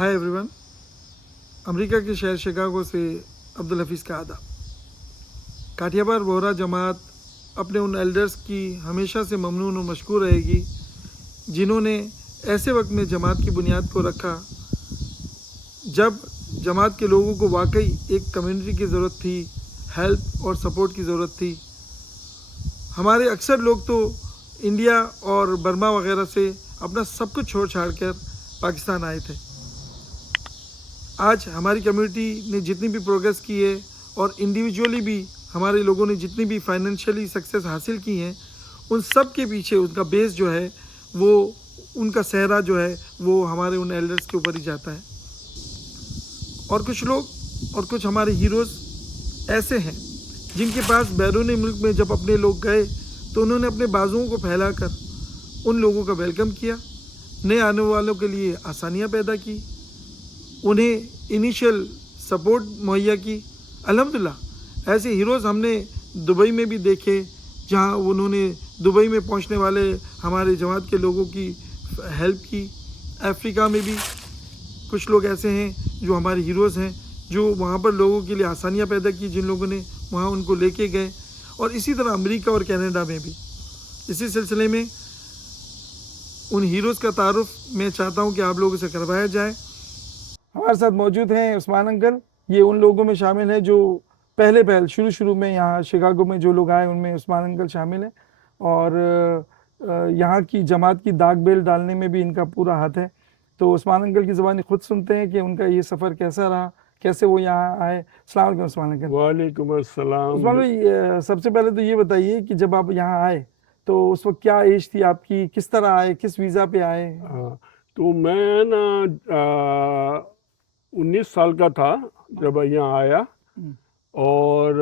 Hi everyone. America के शहर Chicago से अब्दुल हफीज़ का आदाब। काठियावाड़ बोहरा जमात अपने उन एल्डर्स की हमेशा से ममनून और मशकूर रहेगी जिन्होंने ऐसे वक्त में जमात की बुनियाद को रखा जब जमात के लोगों को वाकई एक कम्युनिटी की ज़रूरत थी, हेल्प और सपोर्ट की ज़रूरत थी। हमारे अक्सर लोग तो इंडिया और बर्मा वगैरह से अपना सब कुछ छोड़ छाड़ कर पाकिस्तान आए थे। आज हमारी कम्युनिटी ने जितनी भी प्रोग्रेस की है और इंडिविजुअली भी हमारे लोगों ने जितनी भी फाइनेंशियली सक्सेस हासिल की हैं, उन सब के पीछे उनका बेस जो है वो उनका सहरा जो है वो हमारे उन एल्डर्स के ऊपर ही जाता है। और कुछ लोग और कुछ हमारे हीरोज़ ऐसे हैं जिनके पास बैरून मुल्क में जब अपने लोग गए तो उन्होंने अपने बाजुओं को फैलाकर उन लोगों का वेलकम किया, नए आने वालों के लिए आसानियाँ पैदा की, उन्हें इनिशियल सपोर्ट मुहैया की। अल्हम्दुलिल्लाह ऐसे हीरोज़ हमने दुबई में भी देखे जहां उन्होंने दुबई में पहुंचने वाले हमारे जमात के लोगों की हेल्प की। अफ्रीका में भी कुछ लोग ऐसे हैं जो हमारे हीरोज़ हैं जो वहां पर लोगों के लिए आसानियां पैदा की, जिन लोगों ने वहां उनको लेके गए। और इसी तरह अमेरिका और कनाडा में भी इसी सिलसिले में उन हीरोज़ का तारुफ मैं चाहता हूँ कि आप लोगों से करवाया जाए। हमारे साथ मौजूद हैं उस्मान अंकल। ये उन लोगों में शामिल है जो पहले शुरू में यहाँ शिकागो में जो लोग आए उनमें उस्मान अंकल शामिल हैं और यहाँ की जमात की दाग बेल डालने में भी इनका पूरा हाथ है। तो उस्मान अंकल की ज़बानी खुद सुनते हैं कि उनका ये सफ़र कैसा रहा, कैसे वो यहाँ आए। अस्सलाम वालेकुम उस्मान अंकल। वालेकुम अस्सलाम। उस्मान भाई, सबसे पहले तो ये बताइए कि जब आप यहाँ आए तो उस वक्त क्या एज थी आपकी, किस तरह आए, किस वीज़ा पे आए? हाँ, तो मैं ना 19 साल का था जब यहाँ आया और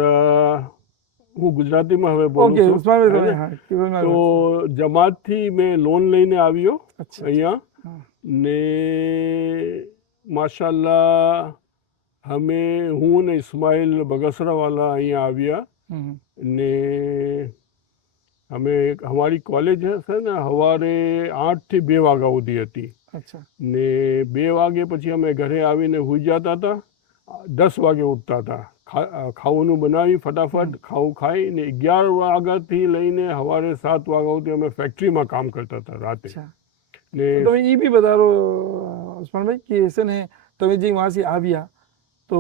હું ગુજરાતીમાં હવે બોલું ओके છું उस्मान भाई, है तो ને? हाँ केवल मैं તો જમાતથી મેં લોન લઈને આવ્યો अच्छा અહીંયા हाँ ને માશાલ્લાહ અમે હું ને ઇસ્માઇલ બગસરાવાલા અહીંયા આવ્યા हम्म, ને અમે અમારી કોલેજ છે ને સવારે 8 થી 2 વાગ્યા સુધી હતી अच्छा ને 2 વાગે પછી અમે ઘરે આવીને સૂઈ જતા હતા, 10 વાગે ઉઠતા હતા, ખાવાનું બનાવી ફટાફટ ખાવું ખાઈ ને 11 વાગ્યાથી લઈને સવારે 7 વાગ્યા સુધી અમે ફેક્ટરીમાં કામ કરતા હતા રાતે अच्छा ને તો તમે એ બી બતાવો ઉસ્માનભાઈ કે છે ને તમે જે વહાંથી આવ્યા તો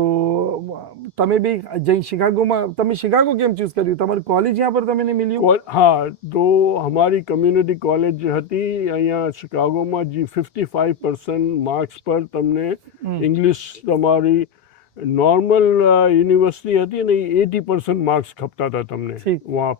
તમે બી જઈ શિકાગોમાં તમે શિકાગો કેમ ચૂઝ કર્યું? તમારી કોલેજ यहाँ पर તમને मिली? હા, તો અમારી કમ્યુનિટી કોલેજ હતી અહીંયા શિકાગોમાં જે 55% માર્ક્સ પર તમને ઇંગ્લિશ તમારી નોર્મલ યુનિવર્સિટી હતી ને 80% માર્ક્સ ખપતા હતા તમને ठीक वहाँ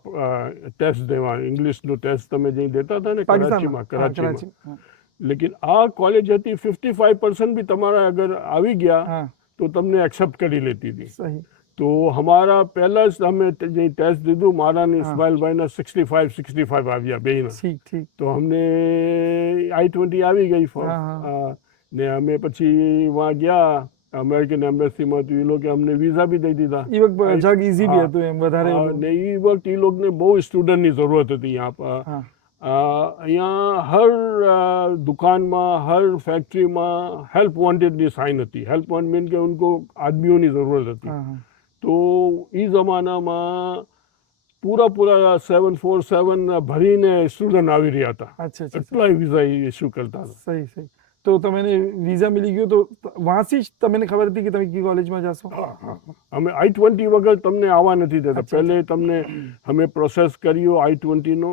ટેસ્ટ દેવા, ઇંગ્લિશનો ટેસ્ટ તમે જઈ દેતા હતા ને पाकिस्तान में કરાચીમાં कराची हाँ લેकिन આ કોલેજ હતી 55% भी તમારા અગર આવી ગયા हाँ તો તમને એક્સેપ્ટ કરી લેતી હતી। सही તો हमारा पहला જ અમે જે ટેસ્ટ દીધું મારા ને हाँ ઇસ્માઇલભાઈના 65 આવ્યા બેયના ठीक ठीक તો અમને I-20 આવી ગઈ हाँ हाँ ને અમે પછી वहाँ ગયા અમેરિકન એમ્બેસીમાં તો એ લોકોએ અમને વિઝા બી દઈ દીધા એ વખત જગ ઇઝી બી હા હતું એમ વધારે હા, ઓલું ને એ વખત એ લોકોને બહુ સ્ટુડન્ટની જરૂરત હતી यहाँ पर हाँ અહીંયા હર દુકાનમાં હર ફેક્ટરીમાં હેલ્પ વોન્ટેડની સાઇન હતી। હેલ્પ વોન્ટ મીન કે ઉनको આદમીઓની જરૂરત હતી। हाँ हाँ તો એ જમાનામાં પૂરા 747 ભરીને સ્ટુડન્ટ આવી રહ્યા હતા, अच्छा अच्छा એટલા વિઝા ઇસ્યુ કરતા હતા। सही सही तो તમને વીઝા मिली ગયો તો વહાંથી જ તમને ખબર હતી કે તમે કઈ કોલેજમાં જાશો? હા હા અમે I-20 વગર તમને આવવા નથી દેતા। अच्छा પહેલે તમને અમે પ્રોસેસ કર્યો I-20 નો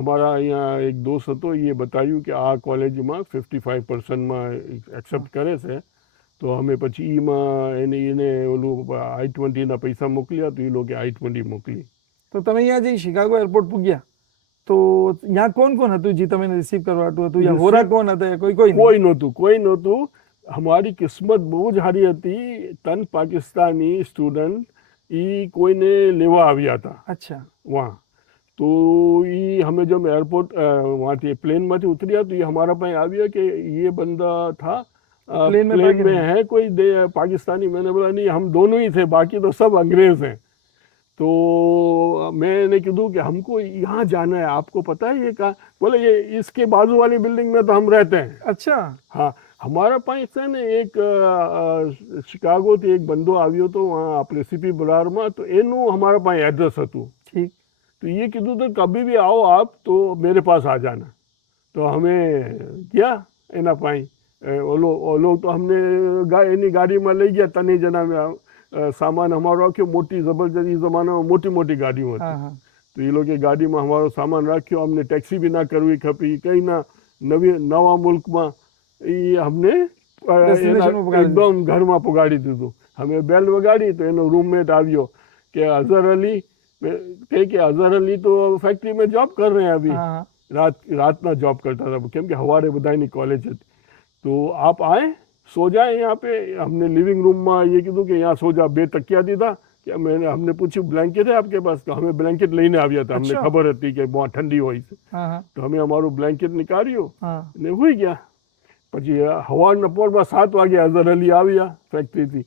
અમારા અહીંયા એક દોસ્ત હતો એ બતાવ્યું કે આ કોલેજમાં 55%માં એક્સેપ્ટ કરે છે તો અમે પછી એમાં એને ઓલું I-20 ના પૈસા મોકલ્યા તો એ લોકોએ I-20 મોકલી। તો તમે અહીંયા જઈ શિકાગો એરપોર્ટ પૂગ્યા તો यहाँ कौन कौन હતું જે તમે રિસીવ કરવાતું હતું? या હોરા કોણ હતા? કોઈ કોઈ નહીં? કોઈ નહોતું। અમારી કિસ્મત બહુ જ સારી હતી। તન પાકિસ્તાની સ્ટુડન્ટ એ કોઈને લેવા આવ્યા હતા अच्छा वहाँ। तो ये हमें जब एयरपोर्ट वहाँ से प्लेन में उतरिया तो ये हमारा पास आ गया कि ये बंदा था प्लेन में प्लेन में है कोई पाकिस्तानी। मैंने बोला नहीं, हम दोनों ही थे, बाकी तो सब अंग्रेज हैं। तो मैंने कहा कि हमको यहाँ जाना है, आपको पता है ये कहाँ? बोले ये इसके बाजू वाली बिल्डिंग में तो हम रहते हैं। अच्छा हाँ, हमारा पास છે ને એક શિકાગોથી એક બંદો આવ્યો હતો આપણે સીપી બરારમાં, તો એનું हमारा पास एड्रेस હતું. ठीक. तो ये कीधु तो कभी भी आओ आप तो मेरे पास आ जाना. तो हमें क्या एना पाई लोग तो हमने एनी गाड़ी में लई गया, तने जना में सामान हमारो रख्यो, मोटी जबरदस्त ई जमाना में मोटी मोटी गाड़ियों हाँ, थी. हाँ. तो ये लोग गाड़ी में हमारो सामान राख्यो, हमने टैक्सी भी ना करवी खपी, कई ना नवा मुल्क में ये हमने Destination में पुगाड़ी एकदम घर में पुगाड़ी दीधું. हमें बेल वगाड़ी तो एनो रूममेट આવ્યો કે अजहर अली, कहे कि अजहर अली तो फैक्ट्री में जॉब कर रहे हैं अभी. हाँ, हाँ. रात ना जॉब करता था, केम कि हवारे बधाई कॉलेज थी. तो आप आए, सो जाए यहाँ पे. हमने लिविंग रूम में ये कीधું कि यहाँ सो जा. 2 तकिया दीधा. कि हमने पूछ्યું ब्लैंकेट है आपके पास? तो हमें ब्लैंकेट લઈને આવ્યા હતા. हमने खबर હતી કે બહુ ઠંડી હોય છે. તો અમે અમારું બ્લેન્કેટ નીકાળ્યું ને હોઈ ગયા. પછી હવારના પોરમાં 7 વાગે અઝહર અલી આવ્યા ફેક્ટરીથી.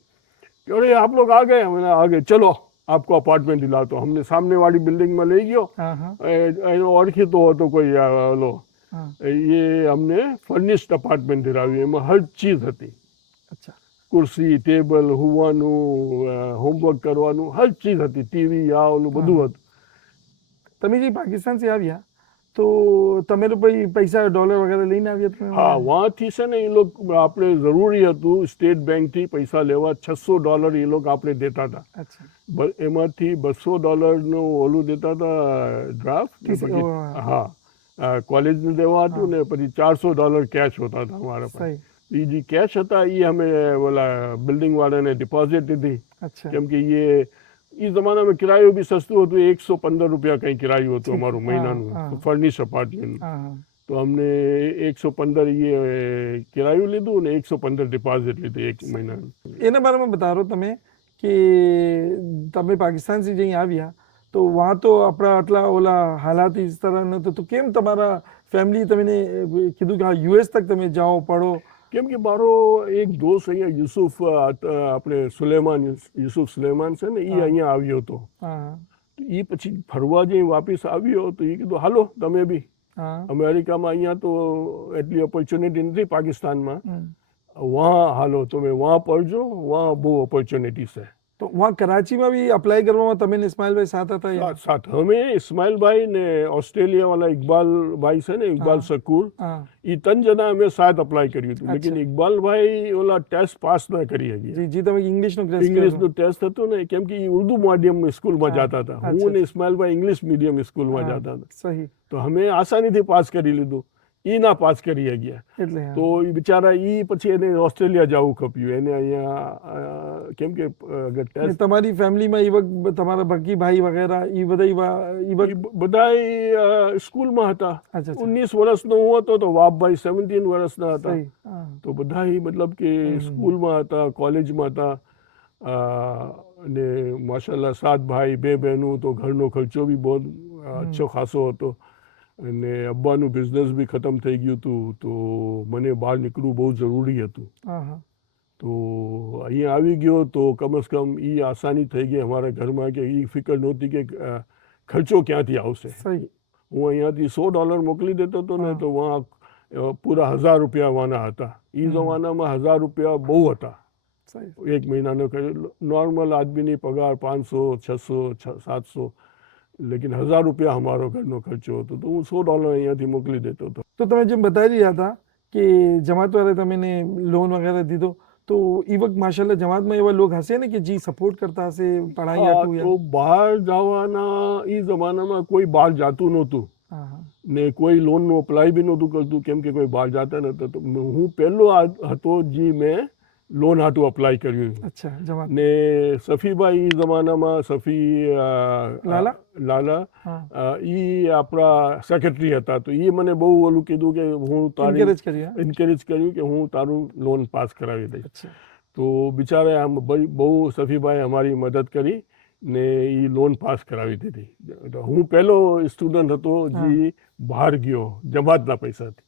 કે અરે आप लोग आ गए? हमने आ गए, चलो आपको अपार्टमेंट दिलाता हूँ. हमने सामने वाली बिल्डिंग में ले गयो. ઓળખીતો હતો કોઈ ઓલો. ये हमने फर्निश्ड अपार्टमेंट दिलाव्યું. એમાં હર ચીજ હતી. अच्छा. कुर्सी, टेबल, हुवाનું, હોમવર્ક કરવાનું, હર ચીજ હતી. ટીવી આ ઓલું બધું હતું. તમે જે પાકિસ્તાનથી આવ્યા તો તમે તો પછી પૈસા ડોલર વગેરે લઈને આવ્યા તમે? હા, વहाँથી છે ને એ લોग આપણે જરૂરી હતું સ્ટેટ બેંકથી પૈસા લેવા. $600 એ લોગ આપણે દેતા હતા. અચ્છા. એમાંથી $200નું ઓલું દેતા હતા ડ્રાફ્ટ. હા, કોલેજને દેવા હતું ને પછી $400 કેશ હોતા હતા અમારા પાસે. ये जी कैश था ये हमें बोला बिल्डिंग वाले ने डिपॉजिट दी थी. अच्छा. क्योंकि ये इस जमाना में किरायो भी सस्तुं होतं. 115 रुपया कहीं किरायो होतो हमारो महीनाનું फर्निश अपार्टमेंट. तो हमने 115 ये किरायो લીધું ને 115 ડિપોઝિટ લીધી એક મહિનાનું. એના બારામાં બતાવો તમે કે તમે પાકિસ્તાનથી જઈ આવ્યા તો વहाँ તો આપણા આટલા ઓલા હાલાત इस तरह ન તો કેમ તમારા ફેમિલી તમને કીધું કે હા યુએસ તક તમે જાઓ પડો? કેમ કે મારો એક દોસ્ત અહીંયા યુસુફ આપણે સુલેમાન યુસુફ સુલેમાન છે ને એ અહીંયા આવ્યો હતો. એ પછી ફરવા જઈ વાપસ આવ્યો તો એ કીધું હાલો તમે બી અમેરિકામાં. અહીંયા તો એટલી ઓપોર્ચ્યુનિટી નથી પાकिस्ताનમાં. वहाँ हालो તમે वहाँ पढ़जो, वहाँ બહુ ઓપોર્ચ્યુનિટી છે. तो वहाँ कराची में भी अप्लाई करवामा તમે ને ઇસ્માઇલ ભાઈ साथ હતા? साथ हमें इस्माइल भाई ने ऑस्ट्रेलिया वाला इकबाल भाई से ने इकबाल सकूर ये 3 जना हमें साथ अप्लाई કર્યું હતું. लेकिन इकबाल भाई ओला टेस्ट पास ना કરી ગયા. जी जी તમે ઇંગ્લિશનો ટેસ્ટ હતો ને કેમ કે ઉર્દू मीडियम સ્કૂલમાં જતા હતા. હું ને ઇસ્માઇલ ભાઈ ઇંગ્લિશ મીડિયમ સ્કૂલમાં જતા હતા. સહી. તો અમે આસાનીથી પાસ કરી લીધું. એ ના પાસ કરી ગયા. તો એ બિચારા એ પછી એને ઓસ્ટ્રેલિયા જવું ખપ્યું. એને અહીંયા કેમ કે તમારી ફેમિલીમાં એ વખત તમારા ભક્કી ભાઈ વગેરે એ બધા સ્કૂલમાં હતા. 19 વર્ષનો હું હતો તો વાપભાઈ 17 વર્ષના હતા. તો બધા મતલબ કે સ્કૂલમાં હતા, કોલેજમાં હતા. અને માશાલ્લાહ 7 ભાઈ 2 બહેનો. તો ઘરનો ખર્ચો બી બહુ અચ્છો ખાસો હતો. અને અબ્બાનું બિઝનેસ બી ખતમ થઈ ગયું હતું. તો મને બહાર નીકળવું બહુ જરૂરી હતું. તો અહીંયા આવી ગયો તો કમ સે કમ એ આસાની થઈ ગઈ અમારા ઘરમાં કે એ ફિકર નહોતી કે ખર્ચો ક્યાંથી આવશે. હું અહીંયાથી $100 મોકલી દેતો હતો ને તો વहाँ પૂરા 1000 રૂપિયા વાના હતા. એ જમાનામાં 1000 રૂપિયા બહુ હતા. એક મહિનાનો નોર્મલ આદમીની પગાર 500, 600, 700. लेकिन 1000 रुपया हमारो घरનો ખર્ચો હતો. તો હું $100 અહીંયાથી મોકલી દેતો હતો. તો તમે જેમ બતાવી રહ્યા હતા કે જમાત વાળા તમને લોન વગેરે દીધો તો એ વખત માશાલ્લાહ જમાતમાં એવા લોક હશે ને કે જે સપોર્ટ કરતા હશે પઢાઈ હાટું? તો બહાર જવાના એ જમાનામાં કોઈ બહાર જાતું નહોતું ને કોઈ લોનનું અપ્લાય બી નહોતું કરતું કેમ કે કોઈ બહાર જતા નહોતા. તો હું પહેલો હતો જે મેં લોન હાટું અપ્લાય કર્યું. અચ્છા. જમાત ને સફીભાઈ એ જમાનામાં સફી લાલા એ આપણા સેક્રેટરી હતા. તો એ મને બહુ ઓલું કીધું કે હું તારી એન્કરેજ કર્યું કે હું તારું લોન પાસ કરાવી દઈશ. તો બિચારા આમ બહુ સફીભાઈ અમારી મદદ કરી ને એ લોન પાસ કરાવી દીધી. હું પહેલો સ્ટુડન્ટ હતો જે બહાર ગયો જમાતના પૈસાથી.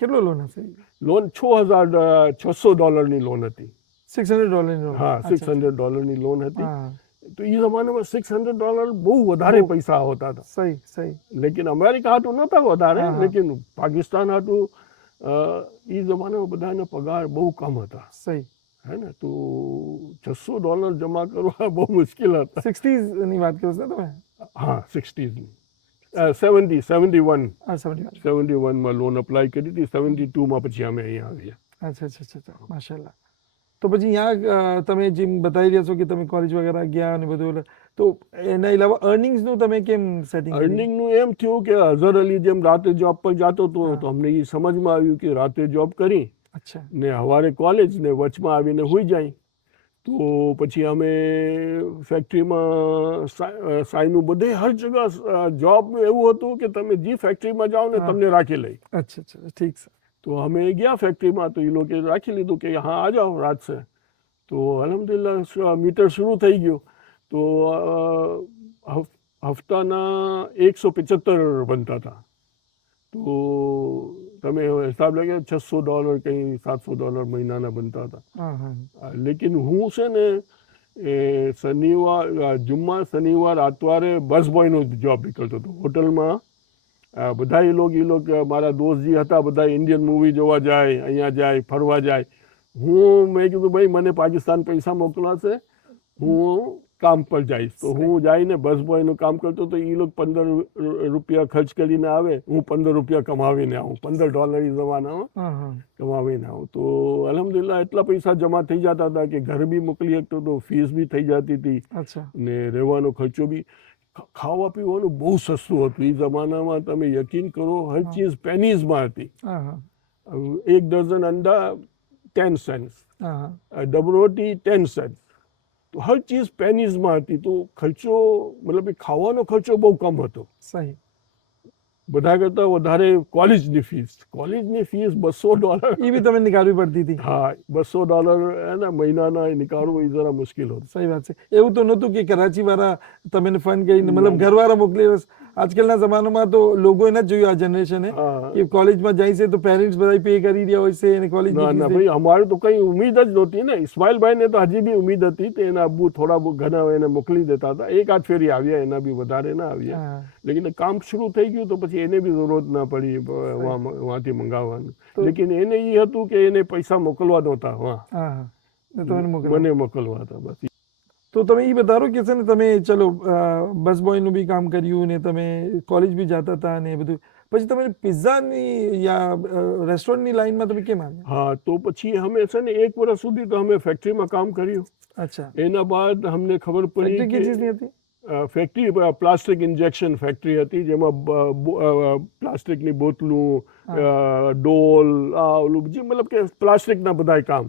કેટલો લોન હશે? લોન $600ની લોન હતી. $600? હા, $600ની લોન હતી. તો એ જમાનામાં $600 બહુ વધારે પૈસા હોતા હતા. સહી સહી. લેકિન અમેરિકા હાટું નહોતા વધારે. લેકિન પાકિસ્તાન હાટું એ જમાનામાં બધાના પગાર બહુ કમ હતા, સહી. હે ને, તો $600 જમા કરવા બહુ મુશ્કેલ હતા. 60s ની વાત કરો છો તમે? હા, 60s 71 હા, 71. 71માં લોન અપ્લાય કરી હતી, 72માં પછી અમે અહીંયા આવ્યા. અચ્છા અચ્છા અચ્છા, માશાલ્લાહ. તો પછી यहाँ તમે જેમ બતાવી રહ્યા છો કે તમે કોલેજ વગેરે ગયા અને બધું, તો એના અલાવા અર્નિંગ્સનું તમે કેમ સેટિંગ કર્યું? અર્નિંગનું એમ થયું કે અઝહર અલી જેમ રાતે જોબ પર જતો હતો, તો અમને એ સમજમાં આવ્યું કે રાતે જોબ કરી અચ્છા. ને સવારે કોલેજ ને વચમાં આવીને હોઈ જાય. તો પછી અમે ફેક્ટરીમાં સાઈનું બધે હર જગા જોબનું એવું હતું કે તમે જે ફેક્ટરીમાં જાઓ ને તમને રાખી લે. અચ્છા અચ્છા, ઠીક છે. તો અમે ગયા ફેક્ટરીમાં, તો એ લોકોએ રાખી લીધું કે હા આ જાઓ રાત છે. તો અલહમદુલિલ્લાહ મીટર શરૂ થઈ ગયું. તો હફતાના 175 બનતા હતા. તો તમે હિસાબ લાગે $600 કંઈ $700 મહિનાના બનતા હતા. હા હા. લેકિન હું છે ને એ જુમ્મા શનિવાર આતવારે બસ બોયનો જોબ નીકળતો હતો હોટલમાં. બધા એ લોકો મારા દોસ્ત જે હતા બધા ઇન્ડિયન મૂવી જોવા જાય, અહીંયા જાય, ફરવા જાય. મેં કીધું ભાઈ મને પાકિસ્તાન પૈસા મોકલાશે, હું કામ પર જઈશ. તો હું જઈને બસ બોયનું કામ કરતો તો એ લોકો $15 ખર્ચ કરીને આવે, હું $15 કમાવીને આવું, $15 એ જમાનામાં કમાવીને આવું. તો અલહમદુલિલ્લાહ એટલા પૈસા જમા થઈ જતા હતા કે ઘર બી મોકલી શકતો હતો, ફીસ બી થઈ જતી હતી, ને રહેવાનો ખર્ચો બી. ખાવા પીવાનું બહુ સસ્તું હતું એ જમાનામાં, તમે યકીન કરો, હર ચીજ પેનીઝમાં હતી. 1 ડઝન અંડા 10 સેન્ટ્સ, ડબલ રોટી 10 સેન્ટ્સ. તો હર ચીજ પેનીઝમાં હતી. તો ખર્ચો મતલબ એ ખાવાનો ખર્ચો બહુ કમ હતો. સહી. બધા કરતાં વધારે કોલેજની ફીસ $200. એ બી તમે નીકાળવી પડતી હતી? હા, $200 એના મહિનાના નીકાળવું એ જરા મુશ્કેલ હતું. સહી વાત છે. એવું તો નહોતું કે કરાચી વાળા તમને ફંડ કરીને મતલબ ઘરવાળા મોકલી? આજકાલના જમાનામાં તો લોકો એને જ જોયું આ જનરેશને કે કોલેજમાં જાય છે તો પેરેન્ટ્સ બધા પે કરી રહ્યા હોય છે અને કોલેજ. ના ના ભાઈ, અમારે તો કઈ ઉમ્મીદ જ નહોતી ને. ઇસ્માઇલભાઈને તો હજી બી ઉમ્મીદ હતી કે એના અબ્બુ થોડા ઘણા એને મોકલી દેતા હતા. એક આધ ફેરી આવ્યા, એના બી વધારે ના આવ્યા. લેકિન કામ શરૂ થઈ ગયું તો પછી એને બી જરૂરત ના પડી વહાંથી મંગાવવાનું. લેકિન એને એ હતું કે એને પૈસા મોકલવા નહોતા, મને મોકલવા હતા બસ. તો તમે એ બતાવો કે છે ને તમે ચલો બસ બોયનું બી કામ કર્યું ને તમે કોલેજ બી જતા હતા ને એ બધું, પછી તમે પિઝાની યા રેસ્ટોરન્ટની લાઈનમાં તમે કેમ આવ્યા? હા, તો પછી અમે છે ને 1 વર્ષ સુધી તો અમે ફેક્ટરીમાં કામ કર્યું. અચ્છા. એના બાદ અમને ખબર પડી કે ફેક્ટરી પ્લાસ્ટિક ઇન્જેક્શન ફેક્ટરી હતી, જેમાં પ્લાસ્ટિકની બોટલું, ડોલ, ઓલું જે મતલબ કે પ્લાસ્ટિકના બધા કામ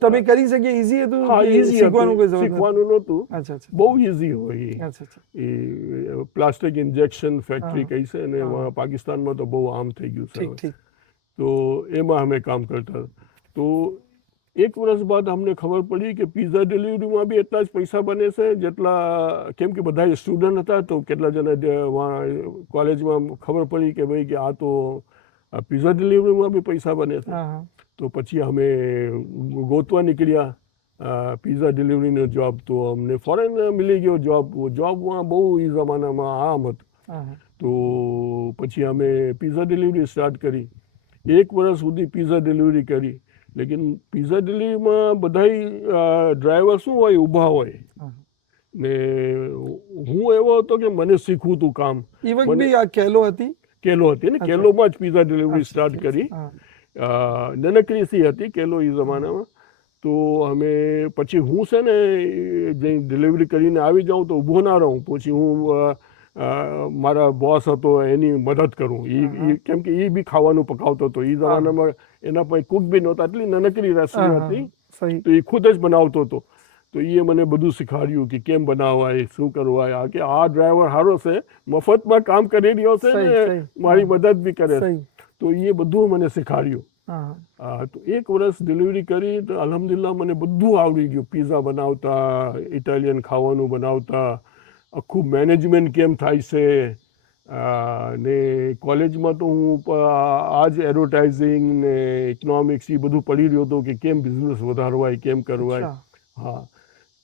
તમે કરી શકીએ? ઈઝી હતું? હા, ઈઝી હતું, શીખવાનું નહોતું. અચ્છા અચ્છા, બહુ ઈઝી હોય એ પ્લાસ્ટિક ઇન્જેક્શન ફેક્ટરી કહી છે ને, પાકિસ્તાનમાં તો બહુ આમ થઈ ગયું છે. તો એમાં અમે કામ કરતા. તો 1 વર્ષ બાદ અમને ખબર પડી કે પિઝા ડિલિવરીમાં બી એટલા જ પૈસા બને છે જેટલા, કેમ કે બધા સ્ટુડન્ટ હતા. તો કેટલા જણા કોલેજમાં ખબર પડી કે ભાઈ કે આ તો પિઝા ડિલિવરીમાં બી પૈસા બને છે. તો પછી અમે ગોતવા નીકળ્યા પિઝા ડિલિવરીનો જોબ. તો અમને ફોરેન મળી ગયો જોબમાં બહુ એ જમાનામાં આમ હતું. તો પછી અમે પિઝા ડિલિવરી સ્ટાર્ટ કરી. 1 વર્ષ સુધી પિઝા ડિલિવરી કરી. લેકિન પિઝા ડિલિવરીમાં બધા ડ્રાઈવર શું હોય, ઊભા હોય ને. હું એવો હતો કે મને શીખવું હતું કામ. એ વખત બી આ કેલો હતી ને, કેલોમાં જ પિઝા ડિલિવરી સ્ટાર્ટ કરી. નાનકડી સી હતી કેલો એ જમાનામાં. તો અમે પછી હું છે ને જે ડિલિવરી કરીને આવી જાઉં તો ઊભો ના રહું. પછી હું મારા બોસ હતો એની મદદ કરું. કેમ કે એ બી ખાવાનું પકાવતો હતો. એ જમાનામાં એના પાસે કુક બી નહોતા, એટલી નાનકડી રેસ્ટોરન્ટ હતી. તો એ ખુદ જ બનાવતો હતો. તો એ મને બધું શીખવાડ્યું કે કેમ બનાવાય, શું કરવાય. કે આ ડ્રાઈવર સારો છે, મફતમાં કામ કરી રહ્યો છે ને મારી મદદ બી કરે છે. તો એ બધું મને શીખવાડ્યું. તો 1 વર્ષ ડિલિવરી કરી તો અલ્હમ્દુલિલ્લાહ મને બધું આવડી ગયું. પિઝા બનાવતા, ઇટાલિયન ખાવાનું બનાવતા, આખું મેનેજમેન્ટ કેમ થાય છે. ને કોલેજમાં તો હું આ જ એડવર્ટાઇઝિંગ ને ઇકોનોમિક્સ એ બધું પડી રહ્યો હતો કે કેમ બિઝનેસ વધારવાય, કેમ કરવાય. હા,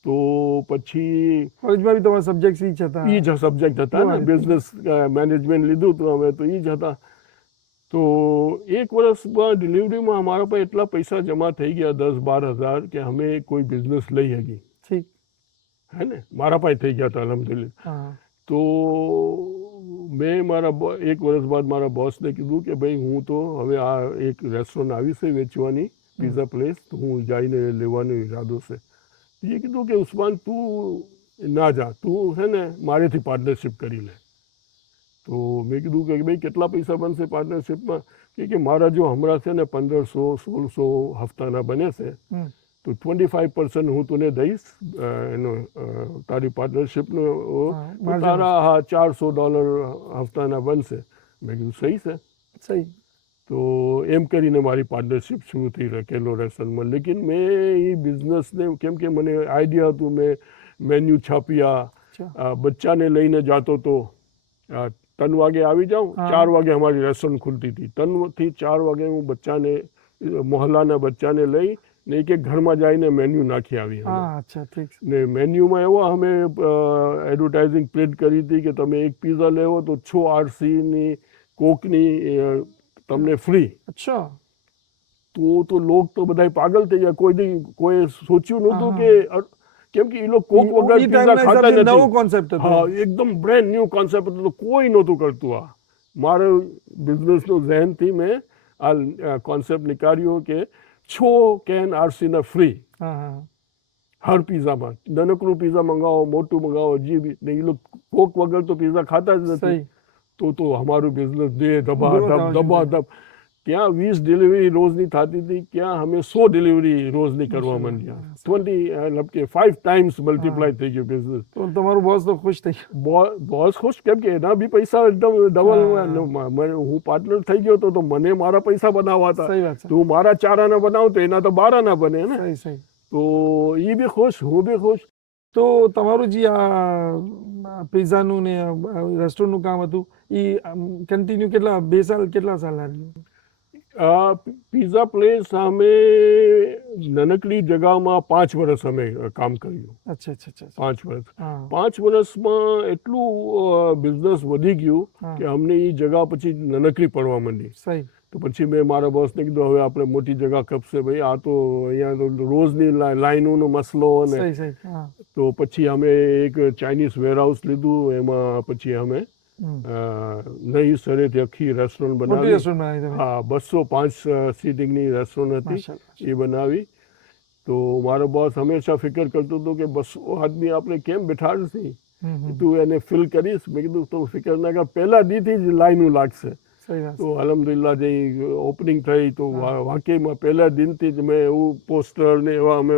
તો પછી કોલેજમાં બી તમારા સબ્જેક્ટ એ જ સબ્જેક્ટ હતા ને, બિઝનેસ મેનેજમેન્ટ લીધું તો અમે તો એ જ હતા. તો એક વર્ષમાં ડિલિવરીમાં અમારા પાસે એટલા પૈસા જમા થઈ ગયા 10-12 હજાર કે અમે કોઈ બિઝનેસ લઈ શકી, ઠીક, હે ને, મારા પાસે થઈ ગયા હતા અલહમદુલિલ્લાહ. હા, તો મેં એક વર્ષ બાદ મારા બોસને કીધું કે ભાઈ હું તો હવે આ એક રેસ્ટોરન્ટ આવી છે વેચવાની, પિઝા પ્લેસ, તો હું જઈને લેવાનો ઈરાદો છે. એ કીધું કે ઉસ્માન તું ના જા, તું છે ને મારેથી પાર્ટનરશિપ કરી લે. તો મેં કીધું કે ભાઈ કેટલા પૈસા બનશે પાર્ટનરશિપમાં? કે મારા જો હમણાં છે ને 1500-1600 હફતાના બને છે, હમ, તો 25% હું તને દઈશ એનો તારી પાર્ટનરશિપનો, margin. તારા હા $400 હફતાના બનશે. મેં કીધું સહી છે. સહી, તો એમ કરીને મારી પાર્ટનરશિપ શરૂ થઈ રકેલો રેસ્ટોરન્ટમાં. લેકિન મેં એ બિઝનેસને કેમ કે મને આઈડિયા હતું, મેં મેન્યુ છાપ્યા, અચ્છા, બચ્ચાને લઈને જાતો હતો. 3 વાગે આવી જાઉં, હા. 4 વાગે અમારી રેસ્ટોરન્ટ ખુલતી હતી. 3 થી 4 વાગે હું બચ્ચાને, મોહલ્લાના બચ્ચાને લઈ ને એક ઘરમાં જઈને મેન્યુ નાખી આવી. હા, અચ્છા, ઠીક છે, ને મેન્યુમાં એવો અમે એડવર્ટાઇઝિંગ પ્રિન્ટ કરી હતી કે તમે એક પિઝા લેવો તો 6 RCની કોકની તમને ફ્રી. અચ્છા, તો લોક તો બધા પાગલ થઈ ગયા. કોઈ સોચ્યું નહોતું હા, કે, કેમ કે એ લોકો કોક વગર ઈ પિઝા ટાઈમના ખાતા હિસાબથી નવો નથી. કોન્સેપ્ટ હતો. હા, એકદમ બ્રેન્ડ ન્યૂ કોન્સેપ્ટ હતો, તો કોઈ નહોતું કરતું. આ મારો બિઝનેસનો ઝહેનથી મેં આ કોન્સેપ્ટ નીકાળ્યો કે 6 કેન RCના ફ્રી હા, હા, હર પિઝામાં. નાનકડું પિઝા મંગાવો, મોટું મંગાવો, જે બી. ને એ લોકો કોક વગર તો પિઝા ખાતા જ નથી. સહી, તો અમારું બિઝનેસ Growth ધબાધબ આવવા ધબાધબ. ત્યાં 20 ડિલિવરી રોજની થતી હતી, ત્યાં અમે 100 ડિલિવરી રોજની કરવા માંડ્યા. 20 મતલબ કે 5 ટાઈમ્સ મલ્ટીપ્લાય થઈ ગયો બિઝનેસ. તો તમારું બોસ તો ખુશ થઈ ગયો. બોસ ખુશ, કેમ કે એના બી પૈસા એકદમ ડબલ. હું પાર્ટનર થઈ ગયો તો મને મારા પૈસા બનાવવા હતા. સહી વાત છે, તો હું મારા 4 આના બનાવું તો એના તો 12 આના બને ને. સહી, સહી. તો એ બી ખુશ, હું બી ખુશ. તો તમારું જે આ પિઝાનું ને રેસ્ટોરન્ટનું કામ હતું એ કન્ટિન્યુ કેટલા સાલ આવ્યું? પિઝા પ્લેસ અમે નાનકડી જગામાં 5 વર્ષ અમે કામ કર્યું. અચ્છા, અચ્છા, અચ્છા, 5 વર્ષ. હા, 5 વર્ષમાં એટલું બિઝનેસ વધી ગયું હા, કે અમને એ જગા પછી નાનકડી પડવા માંડી. સહી, તો પછી મેં મારા બોસને કીધું હવે આપણે મોટી જગા કપશે ભાઈ, આ તો અહીંયા તો રોજની લાઈનોનો મસલો. અને સહી, સહી, હા, તો પછી અમે એક ચાઇનીઝ વેરહાઉસ લીધું. એમાં પછી અમે નવી સરેથી આખી રેસ્ટોરન્ટ મોટી બનાવી. રેસ્ટોરન્ટ બનાવી તમે? હા, 205 સીટિંગની રેસ્ટોરન્ટ હતી, માશાલ્લાહ. એ બનાવી. તો મારો બોસ હંમેશા ફિકર કરતો હતો કે 200 આદમી આપણે કેમ બેઠાડશે, તું એને ફિલ કરીશ. મેં કીધું તો ફિકર ના કર, પહેલા દીથી જ લાઈનો લાગશે. સહી વાત તો અલહમદુલિલ્લાહ જે ઓપનિંગ થઈ તો વાકઈમાં પહેલા દિનથી જ મેં એવું પોસ્ટર ને એવા અમે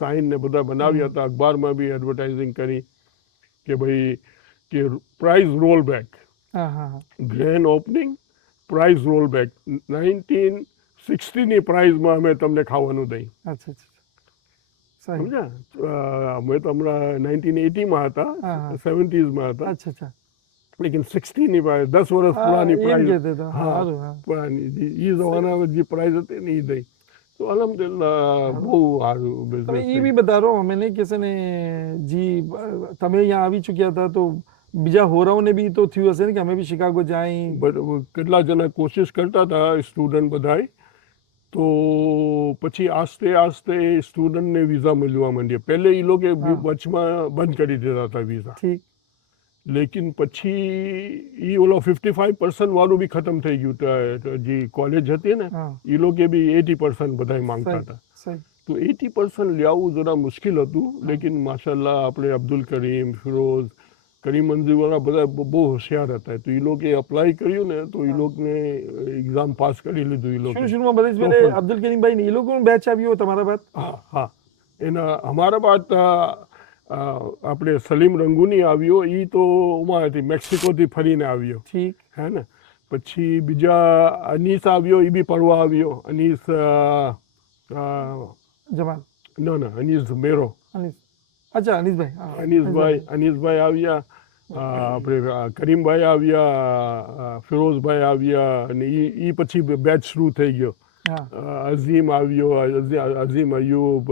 સાઇન ને બધા બનાવ્યા હતા. અખબારમાં બી એડવર્ટાઇઝિંગ કરી કે ભાઈ કે પ્રાઇઝ રોલ બેક, હા, હા, હા, grand opening, prize roll back. 1960ની પ્રાઇઝમાં અમે તમને ખાવાનું દઈ. અચ્છા, અચ્છા, સહી, સમજ્યા? અમે તો હમણાં 1980માં હતા, હા, હા, 70sમાં હતા. અચ્છા, અચ્છા, લેકિન 60ની પ્રાઇઝ, 10 વર્ષ હા, પુરાની એમ પ્રાઇઝ. કહેતા હતા. હા, સારું, હા, પુરાની એ જમાનામાં જે પ્રાઇઝ હતી ને એ દઈ. તો અલહમદુલિલ્લાહ બહુ સારું તમે બિઝનેસ. એ બી બતાવો અમે નહીં કહેશે ને જી તમે અહીંયા આવી ચૂક્યા હતા તો બીજા હોરાઓને બી તો થયું હશે ને કે અમે બી શિકાગો જાય. કેટલા જણા કોશિશ કરતા હતા સ્ટુડન્ટ બધાય. તો પછી આસ્તે આસ્તે સ્ટુડન્ટને વિઝા મળવા માંડ્યા. પહેલે એ લોકો વચમાં બંધ કરી દીધા હતા વિઝા. ઠીક, લેકિન પછી એ ઓલો 55% વાળું બી ખતમ થઈ ગયું. જે કોલેજ હતી ને હા, એ લોકો બી 80% બધા માંગતા સહી, હતા. સહી, તો 80% લેવું જરા મુશ્કેલ હતું. લેકિન માશાલ્લાહ આપણે અબ્દુલ કરીમ, ફિરોઝ, કરીમ મંજૂરવાળા બધા બહુ હોશિયાર હતા. તો એ લોકોએ અપ્લાય કર્યું ને તો એ લોકોને એક્ઝામ પાસ કરી લીધું. એ લોકો શુરૂમાં બધી પેલે અબ્દુલ કરીમભાઈ ને એ લોકોનું બેચ આવ્યું તમારા બાદ? હા, હા, એના અમારા બાદ આપણે સલીમ રંગુની આવ્યો. એ તો ઉમાં મેક્સિકોથી ફરીને આવ્યો. ઠીક, હે ને. પછી બીજા અનીસ આવ્યો, એ બી પડવા આવ્યો. અનીસ જમાલ, ના અનીસ મેરો. અનીસ, અચ્છા, અનીસભાઈ, હા, અનીસભાઈ આવ્યા. આપણે કરીમભાઈ આવ્યા, ફિરોઝભાઈ આવ્યા. અને એ પછી બેચ શરૂ થઈ ગયો. હા, અઝીમ આવ્યો, અઝીમ અયુબ,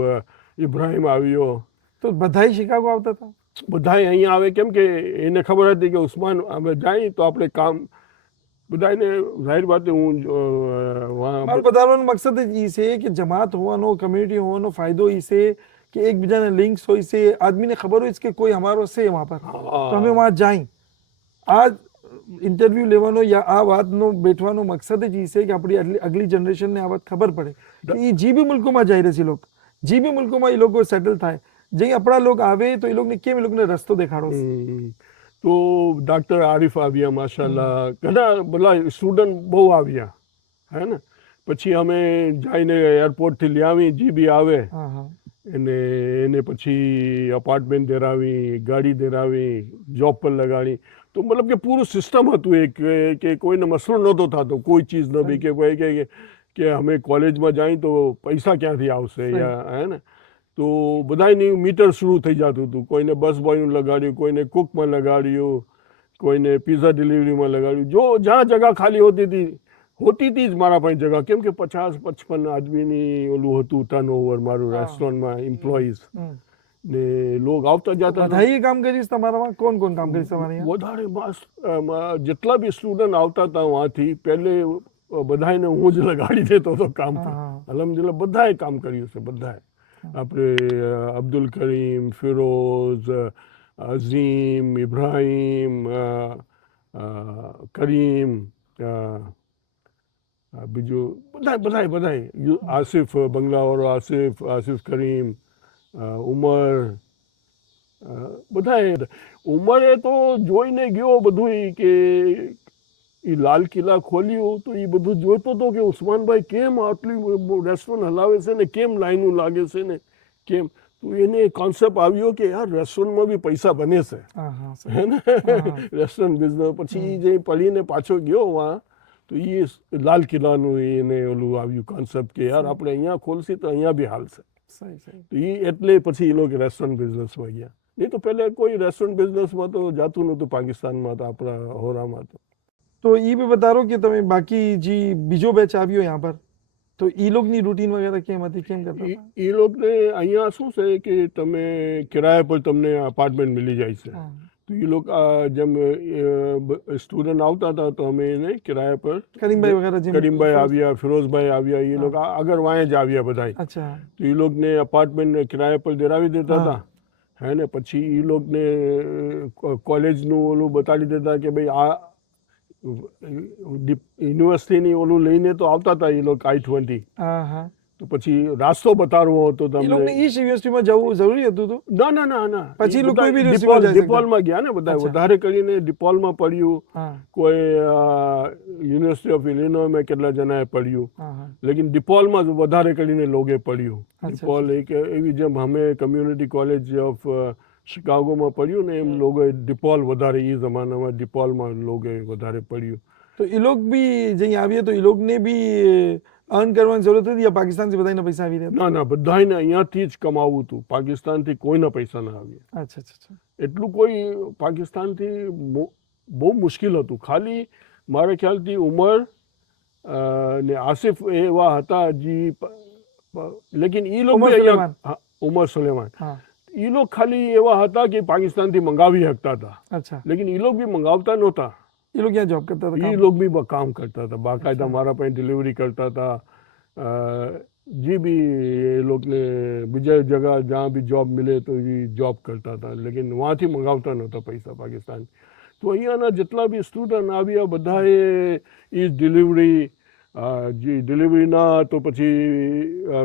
ઇબ્રાહિમ આવ્યો. તો બધાય શિકાગો આવતા હતા? બધાય અહીંયા આવે કેમ કે એને ખબર હતી કે ઉસ્માન અમે જાય તો આપણે કામ બધાને જાહેર વાત હું મારો પધારવાનો મકસદ જ એ છે કે જમાત હોવાનો કમ્યુનિટી હોવાનો ફાયદો એ છે કે એકબીજાને લિંક્સ હોય છે આદમીને ખબર હોય છે કે કોઈ અમારો છે વहाँ પર તો અમે વहाँ જાય આ ઇન્ટરવ્યૂ લેવાનો યા આ વાતનો બેઠવાનો મકસદ જ એ છે કે આપણી અગલી જનરેશનને આ વાત ખબર પડે કે એ જે બી મુલ્કોમાં જઈ રહે છે લોકો જે બી મુલ્કોમાં એ લોકો સેટલ થાય જે આપણા લોકો આવે તો એ લોકોને કેમ એ લોકોને રસ્તો દેખાડો તો ડૉક્ટર આરિફ આવ્યા માશાલ્લાહ ઘણા બધા સ્ટુડન્ટ બહુ આવ્યા હે ને પછી અમે જઈને એરપોર્ટથી લાવી જે બી આવે એને પછી અપાર્ટમેન્ટ દેરાવી ગાડી દેરાવી જોબ પર લગાડી તો મતલબ કે પૂરું સિસ્ટમ હતું એક કે કોઈને મસલો નહોતો થતો કોઈ ચીજ ન બી કે ભાઈ કે અમે કોલેજમાં જઈએ તો પૈસા ક્યાંથી આવશે યા હે ને તો બધાની મીટર શરૂ થઈ જતું હતું કોઈને બસ બોયનું લગાડ્યું કોઈને કુકમાં લગાડ્યું કોઈને પિઝા ડિલિવરીમાં લગાડ્યું જો જ્યાં જગા ખાલી હોતી હતી જ મારા પાસે જગા કેમ કે 50-55 આદમીની ઓલું હતું ટર્નઓવર મારું રેસ્ટોરન્ટમાં એમ્પ્લોઈઝ ને લોક આવતા જતા બધાએ કામ કરીશ તમારામાં કોણ કોણ કામ કરીશ તમારે વધારે જેટલા બી સ્ટુડન્ટ આવતા હતા વहाँથી પહેલે બધાને હું જ લગાડી દેતો હતો કામ પર અલ્હમ્દુલિલ્લાહ બધાએ કામ કર્યું છે બધાએ આપણે અબ્દુલ કરીમ ફિરોઝ અઝીમ ઇબ્રાહીમ કરીમ બીજું બધાએ આસિફ બંગલાવાળો આસિફ કરીમ ઉમર બધાએ ઉમરે તો જોઈને ગયો બધું કે એ લાલ કિલ્લા ખોલ્યું તો એ બધું જોતો હતો કે ઉસ્માનભાઈ કેમ આટલી રેસ્ટોરન્ટ હલાવે છે ને કેમ લાઈનો લાગે છે ને કેમ તો એને કોન્સેપ્ટ આવ્યો કે યાર રેસ્ટોરન્ટમાં બી પૈસા બને છે હે ને રેસ્ટોરન્ટ બિઝનેસ પછી જે પડીને પાછો ગયો વાં તો એ લાલ કિલ્લાનું એને ઓલું આવ્યું કોન્સેપ્ટ કે યાર આપણે અહીંયા ખોલશે તો અહીંયા બી હાલશે તો એ એટલે પછી એ લોકો રેસ્ટોરન્ટ બિઝનેસમાં ગયા નહીં તો પહેલે કોઈ રેસ્ટોરન્ટ બિઝનેસમાં તો જાતું નહોતું પાકિસ્તાનમાં તો આપણા હોરામાં તો એ બી બતાવો કે તમે બાકી જે બીજો બેચ આવ્યો यहाँ पर તો એ લોકોની રૂટીન વગેરે કેમ હતી કેમ કરતા એ લોકોને અહીંયા શું છે કે તમે કિરાયા પર તમને અપાર્ટમેન્ટ મળી જાય છે તો એ લોકો જેમ સ્ટુડન્ટ આવતા હતા તો અમે એને કિરાયા પર કરીમભાઈ આવ્યા ફિરોઝભાઈ આવ્યા એ લોકો આગળ વાંહે જ આવ્યા બધા અચ્છા તો એ લોકોને અપાર્ટમેન્ટ કિરાયા પર દેરાવી દેતા હતા હે ને પછી એ લોકોને કોલેજનું ઓલું બતાડી દેતા કે ભાઈ આ યુનિવર્સિટીની ઓલું લઈને તો આવતા હતા એ લોકો I-20 તો પછી રાસ્તો બતાવવો હતો તમને ઈસ્ટ યુનિવર્સિટીમાં જવું જરૂરી હતું તો ના પછી કોઈ બી ડિપોલમાં ગયા ને બધા વધારે કરીને ડિપોલમાં પડ્યું કોઈ યુનિવર્સિટી ઓફ ઇલિનોયમાં કેટલા જણાએ પડ્યું લેકિન ડિપોલમાં વધારે કરીને લોગે પડ્યું ડિપોલ એક એવી જેમ અમે કમ્યુનિટી કોલેજ ઓફ શિકાગોમાં પડ્યું ને એમ લોકોએ ડિપોલ વધારે એ જમાનામાં ડિપોલમાં લોકોએ વધારે પડ્યું તો એ લોકો બી જઈ આવીએ તો એ લોકોને બી અર્ન કરવાની જરૂરત હતી યા પાકિસ્તાનથી બધાના પૈસા આવી રહ્યા ના બધાને અહીંયાથી જ કમાવવું હતું પાકિસ્તાનથી કોઈના પૈસા ના આવ્યા અચ્છા એટલું કોઈ પાકિસ્તાનથી બહુ મુશ્કેલ હતું ખાલી મારા ખ્યાલથી ઉમર ને આસિફ એવા હતા જી લેકિન એ લોકો ઉમર સુલેમાન એ લોકો ખાલી એવા હતા કે પાકિસ્તાનથી મંગાવી શકતા હતા લેકિન એ લોકો બી મંગાવતા નહોતા એ લોકો ક્યાં જોબ કરતા હતા એ લોકો બી કામ કરતા હતા બાકાયદા મારા પાસે ડિલિવરી કરતા હતા જે બી એ લોકોને બીજા જગહ જ્યાં બી જોબ મિલે તો એ જોબ કરતા હતા લેકિન વहाँથી મંગાવતા નહોતા પૈસા પાકિસ્તાન તો અહીંયાના જેટલા બી સ્ટુડન્ટ આવ્યા બધાએ એ ડિલિવરી જે ડિલિવરી ના તો પછી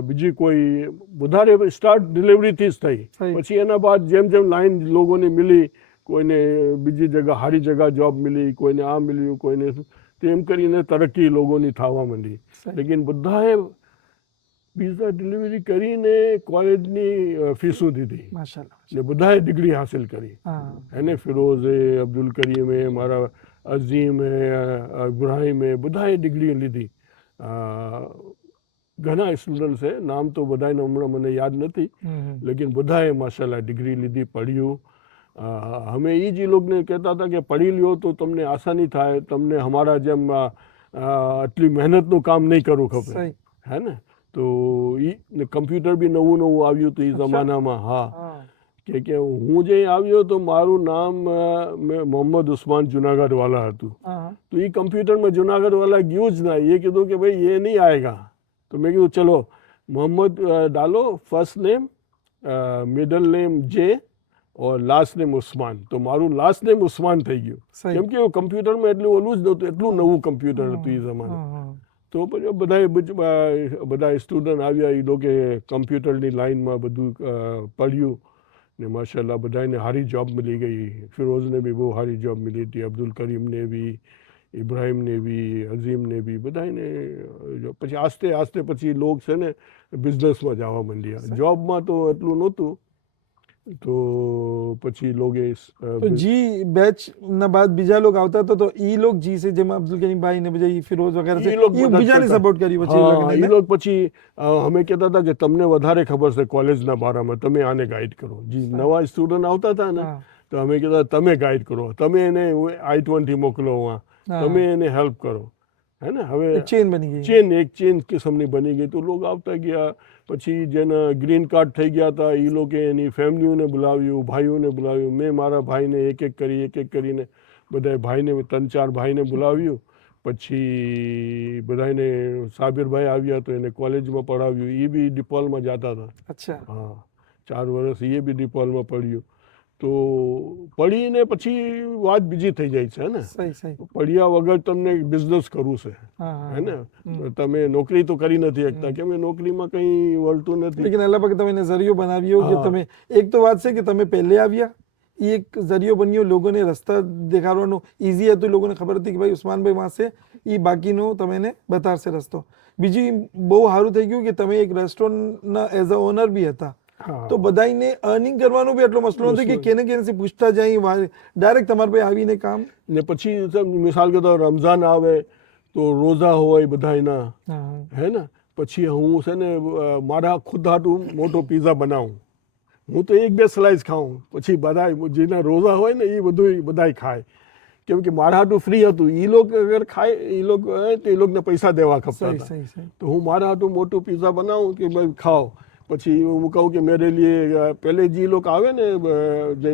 બીજી કોઈ વધારે સ્ટાર્ટ ડિલિવરીથી જ થઈ પછી એના બાદ જેમ લાઈન લોકોને મિલી કોઈને બીજી જગહ સારી જગહ જોબ મિલી કોઈને આ મળ્યું કોઈને તેમ કરીને તરક્કી લોકોની થવા માંડી લેકિન બધાએ પીઝા ડિલિવરી કરીને કોલેજની ફીસો દીધી ને બધાએ ડિગ્રી હાસિલ કરી એને ફિરોઝ અબ્દુલ કરીમ મારા અઝીમ ઇબ્રાહીમ બધાએ ડિગ્રી લીધી ઘણા સ્ટુડન્ટ છે નામ તો બધાને હમણાં મને યાદ નથી લેકિન બધાએ માશાલ્લાહ ડિગ્રી લીધી પડ્યું અમે એ જ લોકોને કહેતા હતા કે પઢી લ્યો તો તમને આસાની થાય તમને અમારા જેમ આટલી મહેનતનું કામ નહીં કરવું ખપે હે ને તો એ કમ્પ્યુટર બી નવું આવ્યું હતું એ જમાનામાં હા કે હું જે આવ્યો તો મારું નામ મોહમ્મદ ઉસ્માન જુનાગઢવાલા હતું. તો એ કમ્પ્યુટરમાં જુનાગઢવાલા ગયું જ ના. એ કીધું કે ભાઈ એ નહીં આएगा. તો મેં કીધું ચલો મોહમ્મદ ડાલો, ફર્સ્ટ નેમ, મિડલ નેમ જે और લાસ્ટ નેમ ઉસ્માન. તો મારું લાસ્ટ નેમ ઉસ્માન થઈ ગયું. કેમ કે કમ્પ્યુટરમાં એટલું ઓલું જ નહોતું, એટલું નવું કમ્પ્યુટર હતું એ જમાને. તો પછી બધા સ્ટુડન્ટ આવ્યા, એ લોકો કમ્પ્યુટરની લાઈનમાં બધું પડ્યું ને માશાલ્લાહ બધાને સારી જોબ મળી ગઈ. ફિરોઝને બી બહુ સારી જોબ મળી હતી, અબ્દુલ કરીમને બી, ઇબ્રાહિમને બી, અઝીમને બી, બધાને. પછી આસ્તે આસ્તે પછી લોક છે ને બિઝનેસમાં જવા માંડ્યા. જોબમાં તો એટલું નહોતું. તો પછી લોગે તો જી બેચ ના બાદ બીજા લોગ આવતા હતા, તો ઈ લોગ જી છે જેમાં અબ્દુલ કરીમ ભાઈ ને બીજા ફિરોઝ વગેરે છે, ઈ બીજાને સપોર્ટ કર્યું પછી એ લોગ પછી અમે કહેતા હતા કે તમને વધારે ખબર છે કોલેજના બારામાં, તમે આને ગાઈડ કરો. જી નવા સ્ટુડન્ટ આવતા હતા ને તો અમે કહેતા તમે ગાઈડ કરો, તમે એને I-20 મોકલો, તમે એને હેલ્પ કરો. હે ને હવે ચેન બની ગઈ, એક ચેન કિસ્મની બની ગઈ. તો લોકો આવતા ગયા. પછી જેના ગ્રીન કાર્ડ થઈ ગયા હતા એ લોકો એની ફેમિલીઓને બોલાવ્યું, ભાઈઓને બોલાવ્યું. મેં મારા ભાઈને એક એક કરીને બધા ભાઈને 3-4 ભાઈને બોલાવ્યું. પછી બધાને સાબિરભાઈ આવ્યા તો એને કોલેજમાં પઢાવ્યું. એ બી ડિપોલમાં જતા હતા. અચ્છા, હા, 4 વર્ષ એ બી ડિપોલમાં પડ્યું. તો પડીને પછી વાત બીજી થઈ જાય છે ને. પડ્યા વગર તમને બિઝનેસ કરવું છે, હે ને. તમે નોકરી તો કરી નથી શકતા, કેમ કે નોકરીમાં કંઈ વળતું નથી. લેકિન અલ્લાહ પાકે તમે નજરિયો બનાવ્યો કે તમે, એક તો વાત છે કે તમે પહેલે આવ્યા, એ એક જરિયો બન્યો, લોકોને રસ્તા દેખાડવાનો ઈઝી હતું. લોકોને ખબર હતી કે ભાઈ ઉસ્માનભાઈ વાંસે એ બાકીનો તમને બતાવશે રસ્તો. બીજી બહુ સારું થઈ ગયું કે તમે એક રેસ્ટોરન્ટના એઝ અ ઓનર બી હતા. તો બધાને અર્નિંગ કરવાનો બી એટલો મસલો નથી કે કેને કેને પૂછતા જાય, ડાયરેક્ટ તમારા પાસે આવીને કામ. ને પછી મિસાલ કે તો રમઝાન આવે તો રોઝા હોય બધાના, હે ને. પછી હું છે ને મારા ખુદ હાટું મોટો પિઝા બનાવું. હું તો 1-2 સ્લાઇસ ખાઉં, પછી બધા જેના રોઝા હોય ને એ બધું બધાય ખાય. કેમ કે મારા હાટું ફ્રી હતું. એ લોકો અગર ખાય એ લોકો તો એ લોકોને પૈસા દેવા ખપતા હતા. તો હું મારા હાટું મોટું પિઝા બનાવું કે ભાઈ ખાઓ. પછી હું કહું કે મેરે લીએ પહેલે જે લોકો આવે ને જે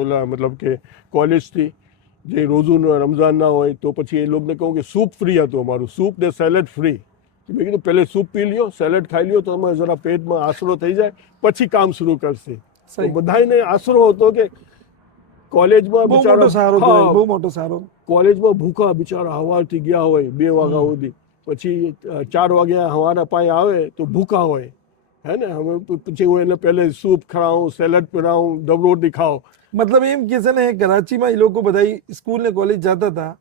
ઓલા મતલબ કે કોલેજથી, જે રોઝું રમઝાન ના હોય, તો પછી એ લોકોને કહું કે સૂપ ફ્રી હતું અમારું, સૂપ ને સેલેડ ફ્રી. મેં કીધું પહેલે સૂપ પી લ્યો, સેલેડ ખાઈ લ્યો તો અમે જરા પેટમાં આશરો થઈ જાય, પછી કામ શરૂ કરશે. તો બધાને આશરો હતો કે કોલેજમાં બિચારા બહુ મોટો સારો કોલેજમાં ભૂખા બિચારા સવારથી ગયા હોય 2 વાગ્યા સુધી, પછી 4 વાગ્યા હવાના પાય આવે તો ભૂખા હોય, હે ને. હવે પછી હું એને પહેલે સૂપ ખવડાવું, સેલેડ પીવડાવું, ડબરોટી ખાઓ. મતલબ એમ કે છે ને, કરાચીમાં એ લોકો બધા સ્કૂલ ને કોલેજ જતા હતા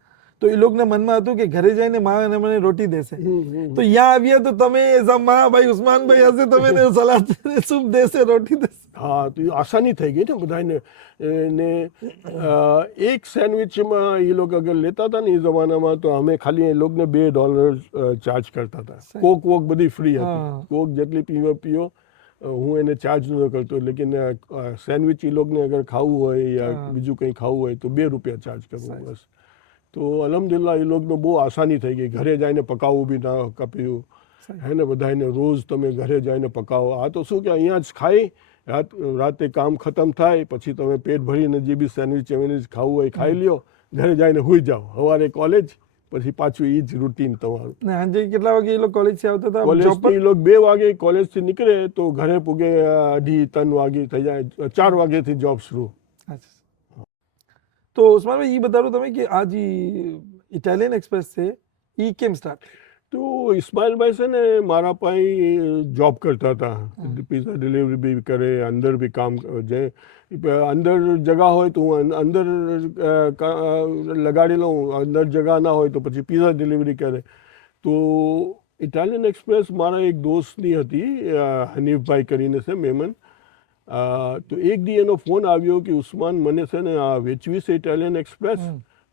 તો એ લોકોના મનમાં હતું કે ઘરે જઈને માં અને મને રોટી દેશે. તો અહીંયા આવ્યા તો તમે માં ભાઈ ઉસ્માનભાઈ હશે, તમે સલાદ સૂપ દેશે, રોટી દેશે. હા, તો એ આસાની થઈ ગઈ ને બધાને. ને એક સેન્ડવિચમાં એ લોકો અગર લેતા હતા ને એ જમાનામાં, તો અમે ખાલી એ લોકોને $2 ચાર્જ કરતા હતા. કોક વોક બધી ફ્રી હતી. કોક જેટલી પીવો હું એને ચાર્જ ન કરતો. લેકિન સેન્ડવિચ એ લોકોને અગર ખાવું હોય યા બીજું કંઈ ખાવું હોય તો $2 ચાર્જ કરવું બસ. તો અલ્હમ્દુલિલ્લાહ એ લોકોને બહુ આસાની થઈ ગઈ. ઘરે જઈને પકાવવું બી ના કપ્યું, હે ને. બધાને રોજ તમે ઘરે જઈને પકાવો. આ તો શું કે અહીંયા જ ખાઈ રાતે કામ ખતમ થાય પછી તમે પેટ ભરીને જે બી સેન્ડવિચ ખાવું હોય ખાઈ લ્યો, ઘરે જઈને સૂઈ જાઓ. સવારે કોલેજ, પછી પાછું એ જ રૂટીન તમારું. સાંજે કેટલા વાગે એ લોકો કોલેજથી આવતા હતા? કોલેજથી એ લોકો 2 વાગે કોલેજથી નીકળે તો ઘરે પૂગે 2:30-3 વાગે થઈ જાય. 4 વાગ્યાથી જોબ શરૂ. તો ઉસ્માનભાઈ એ બતાવો તમે કે આ જે ઇટાલિયન એક્સપ્રેસ છે એ કેમ સ્ટાર્ટ? તો ઇસ્માઇલભાઈ છે ને મારા પાસે જોબ કરતા હતા. પિઝા ડિલિવરી બી કરે, અંદર બી કામ. જે અંદર જગા હોય તો હું અંદર લગાડી લઉં, અંદર જગા ના હોય તો પછી પિઝા ડિલિવરી કરે. તો ઇટાલિયન એક્સપ્રેસ મારા એક દોસ્તની હતી, હનીફભાઈ કરીને છે, મેમન. તો એક દી એનો ફોન આવ્યો કે ઉસ્માન મને છે ને આ વેચવી છે ઇટાલિયન એક્સપ્રેસ,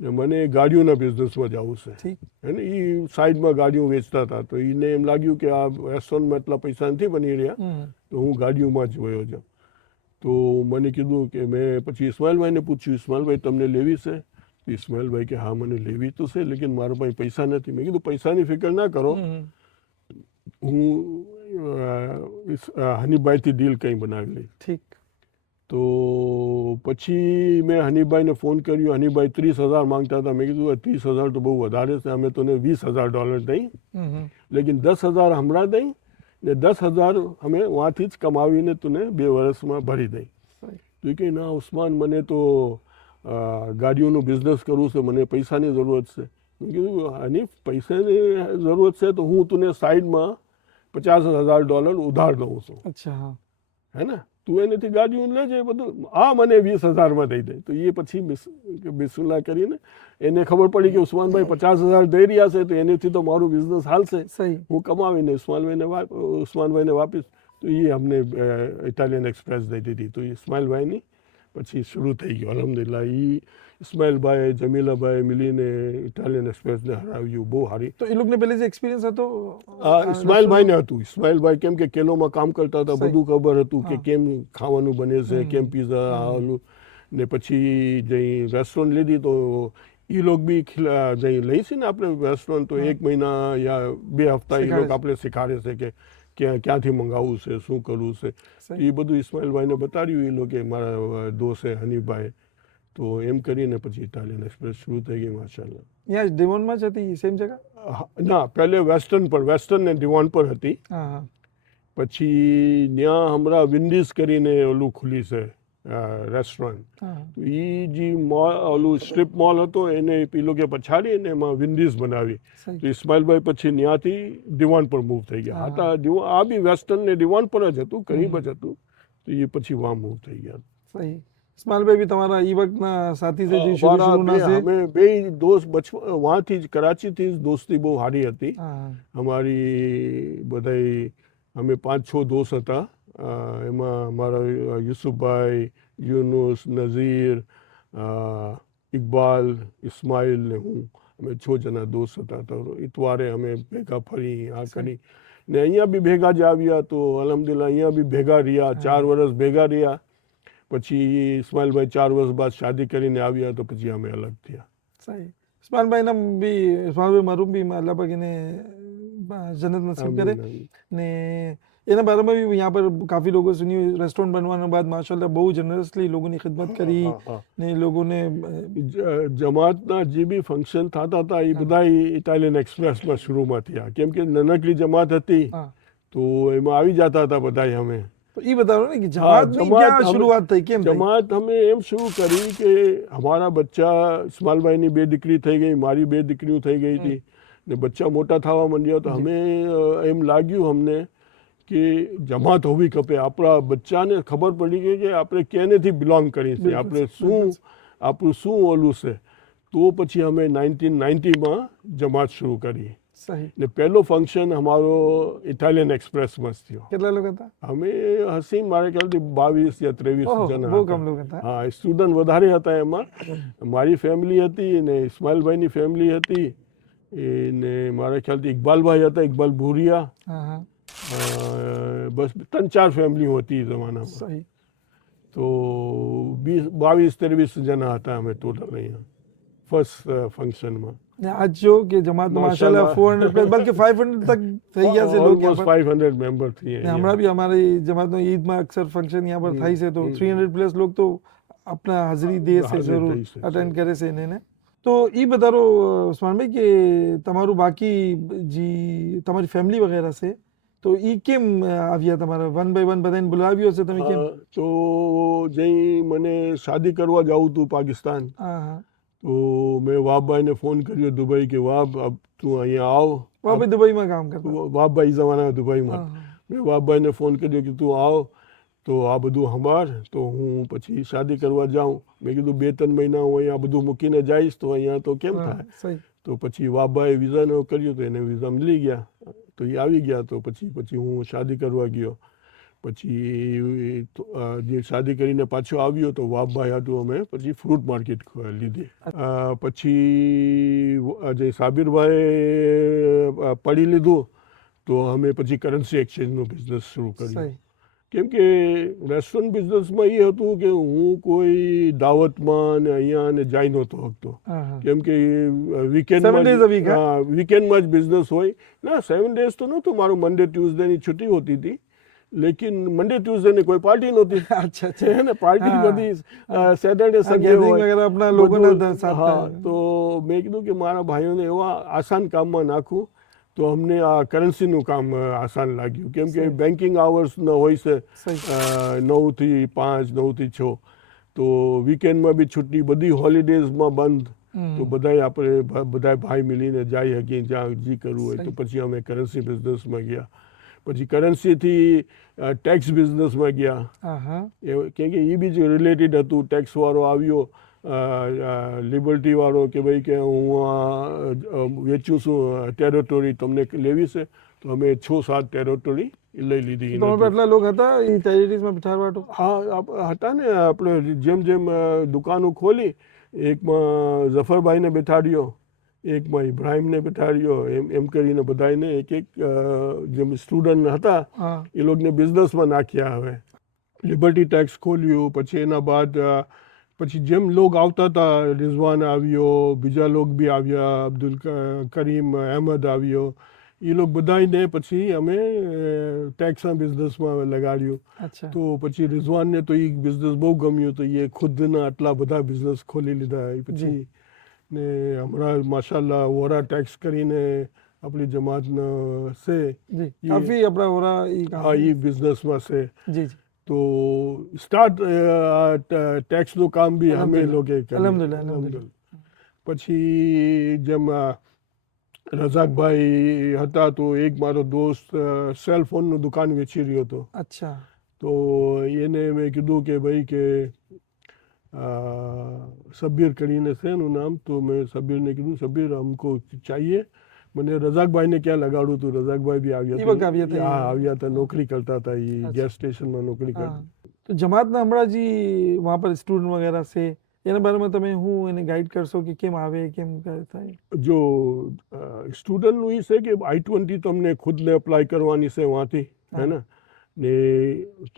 ને મને ગાડીઓના બિઝનેસમાં જવું છે. અને એ સાઈડમાં ગાડીઓ વેચતા હતા. તો એને એમ લાગ્યું કે આ રેસ્ટોરન્ટમાં એટલા પૈસા નથી બની રહ્યા, તો હું ગાડીઓમાં જ વયો જાઉં. તો મને કીધું કે મેં પછી ઇસ્માઇલભાઈને પૂછ્યું, ઇસ્માઇલભાઈ તમને લેવી છે? તો ઇસ્માઇલભાઈ કે હા મને લેવી તો છે, લેકિન મારા પાસે પૈસા નથી. મેં કીધું પૈસાની ફિકર ના કરો, હું હનીફભાઈથી ડીલ કંઈ બનાવી લઈ. ઠીક. તો પછી મેં હનીભાઈને ફોન કર્યો. હનીભાઈ 30,000 માંગતા હતા. મેં કીધું 30,000 તો બહુ વધારે છે, અમે તને $20,000 દઈ, લેકિન 10,000 હમણાં દઈ ને 10,000 અમે વहाँથી જ કમાવીને તને 2 વર્ષમાં ભરી દઈ. તો એ કહે ના ઉસ્માન, મને તો ગાડીઓનું બિઝનેસ કરવું છે, મને પૈસાની જરૂરત છે. મેં કીધું હનીફ, પૈસાની જરૂરત છે તો હું તને સાઈડમાં $50,000 ઉધાર દઉં છું. અચ્છા, હા, હે ને, તું એનેથી ગાડીઓ લેજે બધું, આ મને 20,000માં દઈ દે. તો એ પછી બિસ્મિલ્લાહ કરીને એને ખબર પડી કે ઉસ્માનભાઈ 50,000 દઈ રહ્યા છે, તો એનેથી તો મારું બિઝનેસ હાલશે, સહી, હું કમાવીને ઉસ્માનભાઈને વાપીશ. તો એ અમને ઇટાલિયન એક્સપ્રેસ દઈ દીધી. તો ઇસ્માઇલભાઈની પછી શરૂ થઈ ગયો અલ્હમ્દુલિલ્લાહ. એ ઇસ્માઇલભાઈ, જમીલાભાઈ મિલીને ઇટાલિયન એક્સપ્રેસને હરાવ્યું બહુ સારી. તો એ લોકોને પહેલે જે એક્સપિરિયન્સ હતો ઇસ્માઇલભાઈને હતું. ઇસ્માઇલભાઈ કેમ કે કેલોમાં કામ કરતા હતા, સહી. બધું ખબર હતું કે હા. કેમ ખાવાનું બને છે, કેમ પીઝા આલું. ને પછી જઈ રેસ્ટોરન્ટ લીધી તો એ લોકો બી જઈ લઈ છે ને આપણે રેસ્ટોરન્ટ, તો 1 મહિના યા 2 હપ્તા એ લોકો આપણે શીખાડે છે કે ક્યાંથી મંગાવવું છે, શું કરવું છે. એ બધું ઇસ્માઇલભાઈને બતાડ્યું એ લોકો, મારા દોસ્ત છે હનીફભાઈ. તો એમ કરીને પછી ઇટાલિયન એક્સપ્રેસ શરૂ થઈ ગઈ માશાલ્લાહ. અહીંયા ડિવોનમાં જ હતી સેમ જગા? ના, પહેલે વેસ્ટર્ન ને ડિવોન પર હતી. હા, હા, પછી ત્યાં હમણાં વિન્ડીઝ કરીને ઓલું ખુલી છે રેસ્ટોરન્ટ. હા, તો એ જે મોલ, ઓલું સ્ટ્રીપ મોલ હતો, એને એ લોકોએ પછાડી અને એમાં વિન્ડીઝ બનાવી. સહી, તો ઇસ્માઇલભાઈ પછી ત્યાંથી દિવાન પર મૂવ થઈ ગયા. હા. આ બી વેસ્ટર્ન ને દિવાન પર જ હતું, કરીબ જ હતું. તો એ પછી વાં મૂવ થઈ ગયા. સહી. ઇસ્માઇલભાઈ બી તમારા એ વખતના સાથી છે જે શરૂના છે? અમે બે દોસ્ત વहाँથી જ, કરાચીથી જ દોસ્તી બહુ સારી હતી હા, અમારી. બધાય અમે 5-6 દોસ્ત હતા. એમાં અમારા યુસુફભાઈ, યુનુસ, નઝીર, ઇકબાલ, ઇસ્માઇલ ને હું, અમે 6 જણા દોસ્ત હતા. તો ઇતવારે અમે ભેગા ફરી આ કરી ને અહીંયા બી ભેગા જ આવ્યા. તો અલ્હમ્દુલિલ્લાહ અહીંયા બી ભેગા રહ્યા, 4 વર્ષ ભેગા રહ્યા. પછી ઇસ્માઇલભાઈ 4 વર્ષ બાદ શાદી કરીને આવ્યા, તો પછી અમે અલગ થયા. સહી. ઇસ્માઇલભાઈના બી, ઇસ્માઇલભાઈ મારું બી અલ્લાહ પાક એને જન્નત નસીબ કરે. ને એના બારેમાં બી यहाँ पर काफ़ी लोगों सुनी, रेस्टोरेंट बनवाने बाद माशाल्लाह બહુ જનરસલી લોકોની ખિદમત કરી ને લોકોને જમાતના જે બી ફંક્શન થતા હતા એ બધા ઇટાલિયન એક્સપ્રેસમાં શરૂમાં થયા. કેમ કે નાનકડી જમાત હતી હા. તો એમાં આવી જતા હતા બધા અમે. તો એ બતાવો ને કે જમાતની ક્યાં શરૂઆત થઈ, કેમ થઈ? જમાત અમે એમ શરૂ કરી કે અમારા બચ્ચા, ઇસ્માઇલભાઈની 2 દીકરી થઈ ગઈ, મારી 2 દીકરીઓ થઈ ગઈ હતી ને બચ્ચા મોટા થવા માંડ્યા. તો અમે એમ લાગ્યું અમને કે જમાત હોવી ખપે. આપણા બચ્ચાને ખબર પડી ગઈ કે આપણે કેનેથી બિલોંગ કરીએ છીએ, આપણે આપણું શું ઓલું છે. તો પછી અમે 1990માં જમાત શરૂ કરી. સહી. ને પહેલો ફંક્શન અમારો ઇટાલિયન એક્સપ્રેસમાં જ થયો. કેટલા લોકો હતા? અમે હસીન મારે ખ્યાલથી 22 યા 23 જણા બહુ હતા. કમ લોકો હતા. હા, સ્ટુડન્ટ વધારે હતા એમાં. મારી ફેમિલી હતી ને ઇસ્માઇલભાઈની ફેમિલી હતી ને મારા ખ્યાલથી ઇકબાલભાઈ હતા, ઇકબાલ ભૂરિયા. હા, હા, બસ 3-4 ફેમિલીઓ હતી એ જમાનામાં. સહી. તો 22-23 જણા હતા અમે ટોટલ અહીંયા ફર્સ્ટ ફંક્શનમાં. ને આજ જો કે જમાતમાં માશાલ્લાહ 400 પ્લસ, બલ્કि 500 તક થઈ ગયા છે લોકો. ઓલમોસ્ટ 500 મેમ્બર થઈ. ને હમણાં બી અમારી જમાતનો ઈદમાં અક્સર ફંક્શન यहाँ पर થાય છે, તો 300 પ્લસ લોગ તો अपना હાજરી દે છે, જરૂર અટેન્ડ કરે છે એને. તો એ બતાવો ઉસ્માનભાઈ કે તમારું બાકી જે તમારી ફેમિલી વગેરે છે, તો એ કેમ આવ્યા તમારા? 1 by 1 બધાને બોલાવ્યો છે તમે કેમ? તો જઈ મને શાદી કરવા જવું હતું પાકિસ્તાન. હા, હા. તો મેં વાબભાઈને ફોન કર્યો દુબઈ કે વાબ, અબ તું અહીંયા આવ. વાબભાઈ દુબઈમાં કામ કરતા? વાબભાઈ જમાના દુબઈમાં. હા, હા. મેં વાબભાઈને ફોન કર્યો કે તું આવ તો આ બધું સંભાળ, તો હું પછી શાદી કરવા જાઉં. મેં કીધું 2-3 મહિના હું અહીંયા બધું મૂકીને જઈશ તો અહીંયા તો કેમ થાય. સહી. તો પછી વાબભાઈએ વિઝાનો કર્યું તો એને વિઝા મળી ગયા, તો એ આવી ગયા. તો પછી હું શાદી કરવા ગયો. પછી જે શાદી કરીને પાછો આવ્યો તો વાબભાઈ હતું અમે પછી ફ્રૂટ માર્કેટ લીધી. પછી જે સાબિરભાઈ પડી લીધું તો અમે પછી કરન્સી એક્સચેન્જનો બિઝનેસ શરૂ કર્યો. કેમ કે રેસ્ટોરન્ટ બિઝનેસમાં એ હતું કે હું કોઈ દાવતમાં ને અહીંયા ને જઈ નહોતો શકતો. કેમ કે વીકેન્ડમાં જ બિઝનેસ હોય. ના, 7 days તો નહોતું મારું, મંડે ટ્યુઝડેની છુટ્ટી હોતી હતી. લેકિન મંડે ટ્યુઝડે ને કોઈ પાર્ટી નહોતી. अच्छा अच्छा है ना, पार्टी हाँ, બધી સેટરડે સન્ડે ગેધરિંગ હોય વગેરે આપણા લોકોના બધું. સાથ હા, થાય. તો મેં કીધું કે મારા ભાઈઓને એવા આસાન કામમાં નાખું, તો અમને આ કરન્સીનું કામ આસાન લાગ્યું, કેમ કે સહી. બેન્કિંગ આવર્સ હોય છે સહી 9 થી 5, 9 થી 6, તો વીકેન્ડમાં બી છુટ્ટી, બધી હોલિડેઝમાં બંધ, તો બધાય આપણે બધાય ભાઈ મળીને જઈ શકીએ જ્યાં જે કરવું હોય. તો સહી. પછી અમે કરન્સી બિઝનેસમાં ગયા, પછી કરન્સીથી ટેક્સ બિઝનેસમાં ગયા, હા હા કેમ કે એ બી જ રિલેટેડ હતું. ટેક્સવાળો આવ્યો, લિબર્ટીવાળો, કે ભાઈ કે હું વેચું છું ટેરેટોરી, તમને લેવી છે, તો અમે 6-7 ટેરેટોરી લઈ લીધી. તમારા પર આટલા લોકો હતા એ ટેરિટરીઝમાં બિઠારવા માટે? હા, હતા ને. આપણે જેમ જેમ દુકાનો ખોલી, એકમાં ઝફરભાઈને બેઠાડ્યો, એકમાં ઇબ્રાહિમને બેઠાડ્યો, એમ કરીને બધાને એક એક જેમ સ્ટુડન્ટ હતા હા એ લોકોને બિઝનેસમાં નાખ્યા. હવે લિબર્ટી ટેક્સ ખોલ્યું, પછી એના બાદ પછી જેમ લોગ આવતા હતા, રિઝવાન આવ્યો, બીજા લોગ બી આવ્યા, અબ્દુલ કરીમ અહેમદ આવ્યો, એ લોક બધાને પછી અમે ટેક્સના બિઝનેસમાં લગાડ્યું. અચ્છા તો પછી રિઝવાનને તો એ બિઝનેસ બહુ ગમ્યું, તો એ ખુદના આટલા બધા બિઝનેસ ખોલી લીધા. એ પછી ને હમણાં માશાલ્લાહ વોરા ટેક્સ કરીને આપણી જમાતના છે, જી કાફી આપણા ઓરા હા, એ બિઝનેસમાં છે. જી જી તો સ્ટાર્ટ ટેક્સનું કામ બી અમે અલ્હમ્દુલિલ્લાહ. લોકોએ કર્યું. અલ્હમ્દુલિલ્લાહ, અલ્હમ્દુલિલ્લાહ. પછી જેમ રઝાકભાઈ હતા, તો એક મારો દોસ્ત સેલ ફોનનું દુકાન વેચી રહ્યો હતો. અચ્છા તો એને મેં કીધું કે ભાઈ કે સબ્બીર કરીને છે એનું નામ, તો મેં સબ્બીરને કીધું, સબ્બીર હમકો ચાહીએ. મને રઝાકભાઈને ક્યાં લગાડું હતું, રઝાકભાઈ બી એ વખત આવ્યા આવ્યા હતા. હતા. હા, આવ્યા હતા, નોકરી કરતા હતા, એ અચ્છા. ગેસ સ્ટેશનમાં નોકરી હા કરતા. તો જમાતના હમણાં જે વहाँ પર સ્ટુડન્ટ વગેરે છે એના બારેમાં તમે હું એને ગાઈડ કરશો કે કેમ આવે, કેમ થાય? જો સ્ટુડન્ટનું એ છે કે I-20 તમને ખુદને અપ્લાય કરવાની છે વहाँથી, હે ને, ને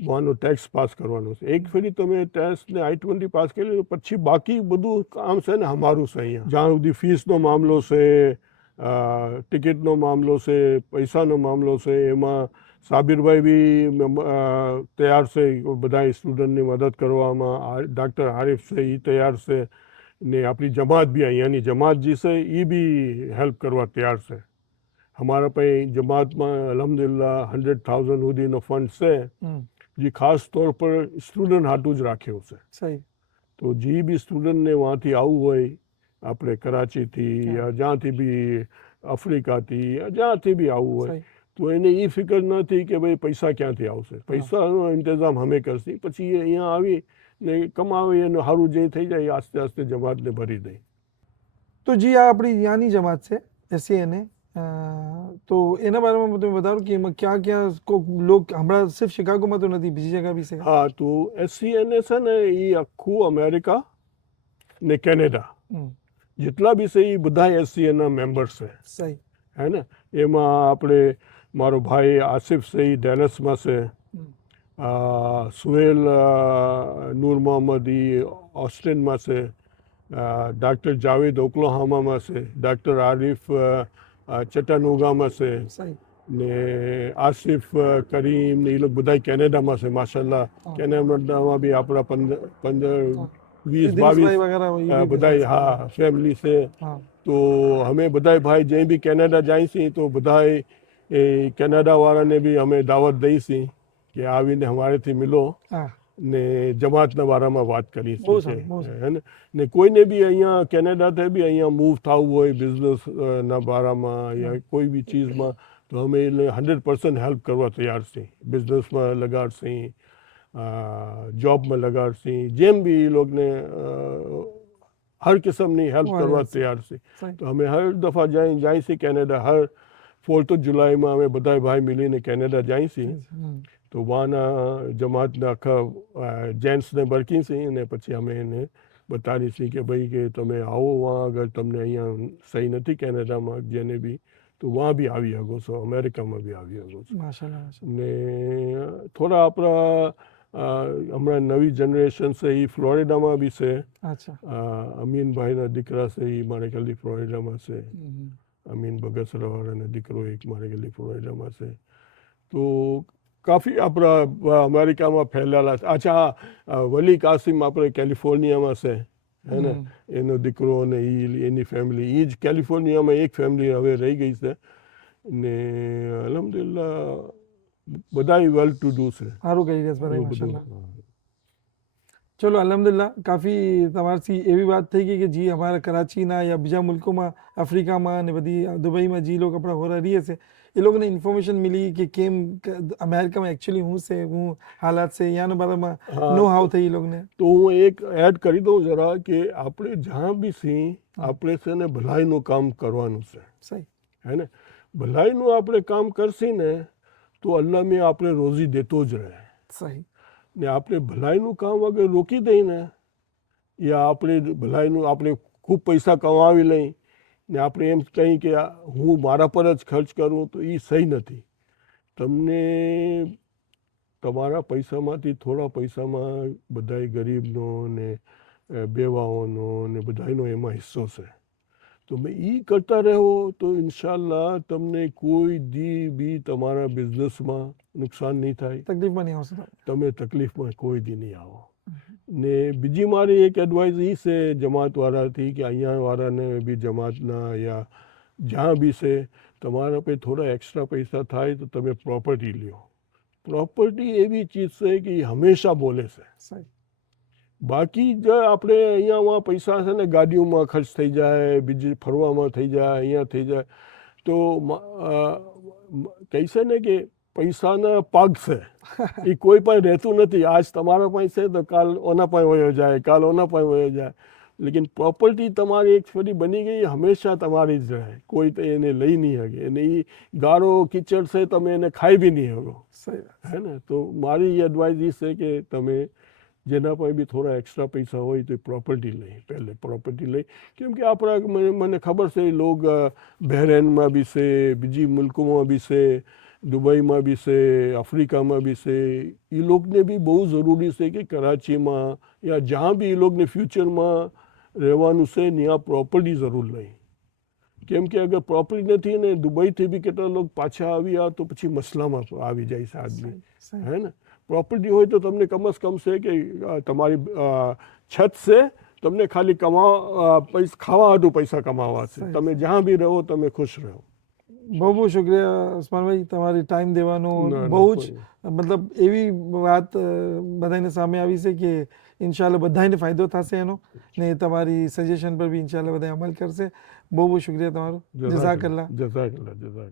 વहाँનો ટેક્સ પાસ કરવાનો છે. એક ફેરી તમે ટેક્સને I-20 પાસ કરી લો, પછી બાકી બધું કામ છે ને અમારું છે અહીંયા. જ્યાં સુધી ફીસનો મામલો છે, ટિકિટનો મામલો છે, પૈસાનો મામલો છે, એમાં સાબિરભાઈ બી તૈયાર છે બધા સ્ટુડન્ટની મદદ કરવામાં. ડૉક્ટર આરિફ છે એ તૈયાર છે, ને આપણી જમાત બી અહીંયાની જમાત જે છે એ બી હેલ્પ કરવા તૈયાર છે. અમારા પાસે જમાતમાં અલ્હમ્દુલિલ્લાહ 100,000 સુધીનો ફંડ છે, જે ખાસ તौर પર સ્ટુડન્ટ હાટું જ રાખ્યો છે. સહી તો જે બી સ્ટુડન્ટને વहाँથી આવવું હોય, આપણે કરાચીથી યા જ્યાંથી બી આફ્રિકાથી યા જ્યાંથી બી આવવું હોય, સહી તો એને એ ફિકર નથી કે ભાઈ પૈસા ક્યાંથી આવશે. પૈસાનો ઇંતજામ અમે કરશી, પછી એ અહીંયા આવી ને કમાવે, એનું સારું જે થઈ જાય, આસ્તે આસ્તે જમાતને ભરી દે. તો જી આ આપણી યાની જમાત છે SCNA, તો એના બારેમાં તમે બતાવો કે એમાં ક્યાં ક્યાં લોગ હમણાં સિર્ફ શિકાગોમાં તો નથી, બીજી જગ્યા બી છે? હા, તો SCNA છે ને એ આખું અમેરિકા ને કેનેડા જેટલા બી છે એ બધા SCNA મેમ્બર્સ છે, સહી હે ને. એમાં આપણે મારો ભાઈ આસિફ છે એ ડેલસમાં છે, સુહેલ નૂર મોહમ્મદ એ ઓસ્ટિનમાં છે, ડૉક્ટર જાવેદ ઓક્લાહોમામાં છે, ડૉક્ટર આરિફ ચટાનુગામાં છે, સહી ને આસિફ કરીમ ને એ લોકો બધા કેનેડામાં છે. માશાલ્લાહ કેનેડામાં બી આપણા 15, 20, ઇદ્રીસભાઈ 22 વગેરે એ બી બધા, business હા, ફેમિલી છે. હા તો અમે બધા ભાઈ જે બી કેનેડા જાય છીએ, તો બધા એ કેનેડાવાળાને બી અમે દાવત દઈ છીએ કે આવીને અમારેથી મિલો હા ને જમાતના બારામાં વાત કરી બહુ છે, સારું, બહુ સારું. હે ને કોઈને બી અહીંયા કેનેડાથી બી અહીંયા મૂવ થવું હોય બિઝનેસના બારામાં યા કોઈ બી ચીઝમાં, તો અમે એને 100% હેલ્પ કરવા તૈયાર છીએ. બિઝનેસમાં લગાડશી, જોબમાં લગાડશી, જેમ બી એ લોકોને હર કિસ્મની હેલ્પ કરવા તૈયાર છે. સહી તો અમે હર દફા જાય છીએ કેનેડા. હર 4th of જુલાઈમાં અમે બધા ભાઈ મળીને કેનેડા જાય છીએ. તો વહાના જમાતના આખા જેન્ટ્સને બરકી છીએ, અને પછી અમે એને બતાવીએ છીએ કે ભાઈ કે તમે આવો વहाँ, અગર તમને અહીંયા સહી નથી કેનેડામાં જેને બી, તો વहाँ બી આવી શકો છો, અમેરિકામાં બી આવી શકો છો. માશાલ્લાહ માશાલ્લાહ. ને થોડા આપણા હમણાં નવી જનરેશન છે એ ફ્લોરિડામાં બી છે. અચ્છા અમીનભાઈના દીકરા છે એ મારે ખાલી ફ્લોરિડામાં છે. અમીન બગસરાવાળાનો દીકરો એક મારે ખાલી ફ્લોરિડામાં છે. તો કાફી આપણા અમેરિકામાં ફેલાયેલા છે. અચ્છા હા, વલી કાસિમ આપણે કેલિફોર્નિયામાં છે હે ને, એનો દીકરો અને એની ફેમિલી, એ જ કેલિફોર્નિયામાં એક ફેમિલી હવે રહી ગઈ છે ને અલ્હમ્દુલિલ્લાહ બધાય વેલ ટુ ડુ છે. સારું કહી રહ્યા છે બધા, એવું માશાલ્લાહ. બધું ચલો અલ્હમ્દુલિલ્લાહ, કાफ़ी તમારથી એવી વાત થઈ ગઈ કે જી અમારા કરાચીના યા બીજા મુલ્કોમાં, આફ્રિકામાં અને બધી દુબઈમાં જે લોકો આપણા હોરા રહીએ છે, એ લોકોને ઇન્ફોર્મેશન મિલી કે કેમ અમેરિકામાં એકચ્યુઅલી હું છે, હું હાલાત છે, યાના બારામાં નો હાવ થઈ એ લોકોને. તો હું એક એડ કરી દઉં જરા કે આપણે જ્યાં બી છીએ આપણે છે ને ભલાઈનું કામ કરવાનું છે, સહી. હે ને. ભલાઈનું આપણે કામ કરશી ને તો અલ્લાહ મેં આપણે રોજી દેતો જ રહે. સહી. ને આપણે ભલાઈનું કામ અગર રોકી દઈએ ને, યા આપણે ભલાઈનું આપણે ખૂબ પૈસા કમાવી લઈ ને આપણે એમ કહી કે હું મારા પર જ ખર્ચ કરું, તો એ સહી નથી. તમને તમારા પૈસામાંથી થોડા પૈસામાં બધાય ગરીબનો ને બેવાઓનો ને બધાયનો એમાં હિસ્સો છે. તો મેં એ કરતા રહો તો ઇન્શાલ્લાહ તમને કોઈ દી બી તમારા બિઝનેસમાં નુકસાન નહીં થાય, તકલીફમાં નહીં આવશે. તમે તકલીફમાં કોઈ દી નહીં આવો. ને બીજી મારી એક એડવાઇસ એ છે જમાતવાળાથી કે અહીંયાવાળાને બી જમાતના યા જ્યાં બી છે, તમારા પાસે થોડા એક્સ્ટ્રા પૈસા થાય તો તમે પ્રોપર્ટી લ્યો. પ્રોપર્ટી એવી ચીજ છે કે એ હંમેશા બોલે છે. સહી. બાકી જો આપણે અહીંયામાં પૈસા છે ને ગાડીઓમાં ખર્ચ થઈ જાય, બીજી ફરવામાં થઈ જાય, અહીંયા થઈ જાય, તો કહેશે ને કે પૈસાના પગ છે, એ કોઈ પણ રહેતું નથી. આજ તમારા પાસે છે તો કાલ ઓના પાસે વયો જાય, કાલ ઓના પાસે વયો જાય. લેકિન પ્રોપર્ટી તમારી એક ફરી બની ગઈ, હંમેશા તમારી જ રહે, કોઈ તો એને લઈ નહીં શકે. અને એ ગારો કીચડ છે, તમે એને ખાઈ બી નહીં શકો, હે ને. તો મારી એડવાઇસ એ છે કે તમે જેના પાસે બી થોડા એક્સ્ટ્રા પૈસા હોય તો પ્રોપર્ટી લઈ, પહેલે પ્રોપર્ટી લઈ. કેમ કે આપણા મને ખબર છે લોગ બહેરેનમાં બી છે, બીજી મુલ્કોમાં બી છે, દુબઈમાં બી છે, આફ્રિકામાં બી છે, એ લોકોને બી બહુ જરૂરી છે કે કરાચીમાં યા જ્યાં બી એ લોકોને ફ્યુચરમાં રહેવાનું છે ત્યાં પ્રોપર્ટી જરૂર લઈ. કેમ કે અગર પ્રોપર્ટી નથી ને દુબઈથી બી કેટલા લોકો પાછા આવ્યા તો પછી મસલામાં આવી જાય છે આદમી, હે ને. પ્રોપર્ટી હોય તો તમને કમસે કમ છે કે તમારી છત છે, તમને ખાલી ખાવા હતું પૈસા કમાવા છે, તમે જ્યાં બી રહો તમે ખુશ રહો. બહુ બહુ શુક્રિયા ઉસ્માનભાઈ, તમારી ટાઈમ દેવાનો. બહુ જ મતલબ એવી વાત બધાને સામે આવી છે કે ઇન્શાલ્લાહ બધાને ફાયદો થશે એનો, ને તમારી સજેશન પર બી ઇન્શાલ્લાહ બધા અમલ કરશે. બહુ બહુ શુક્રિયા તમારો. જઝાકલ્લાહ. જઝાકલ્લાહ.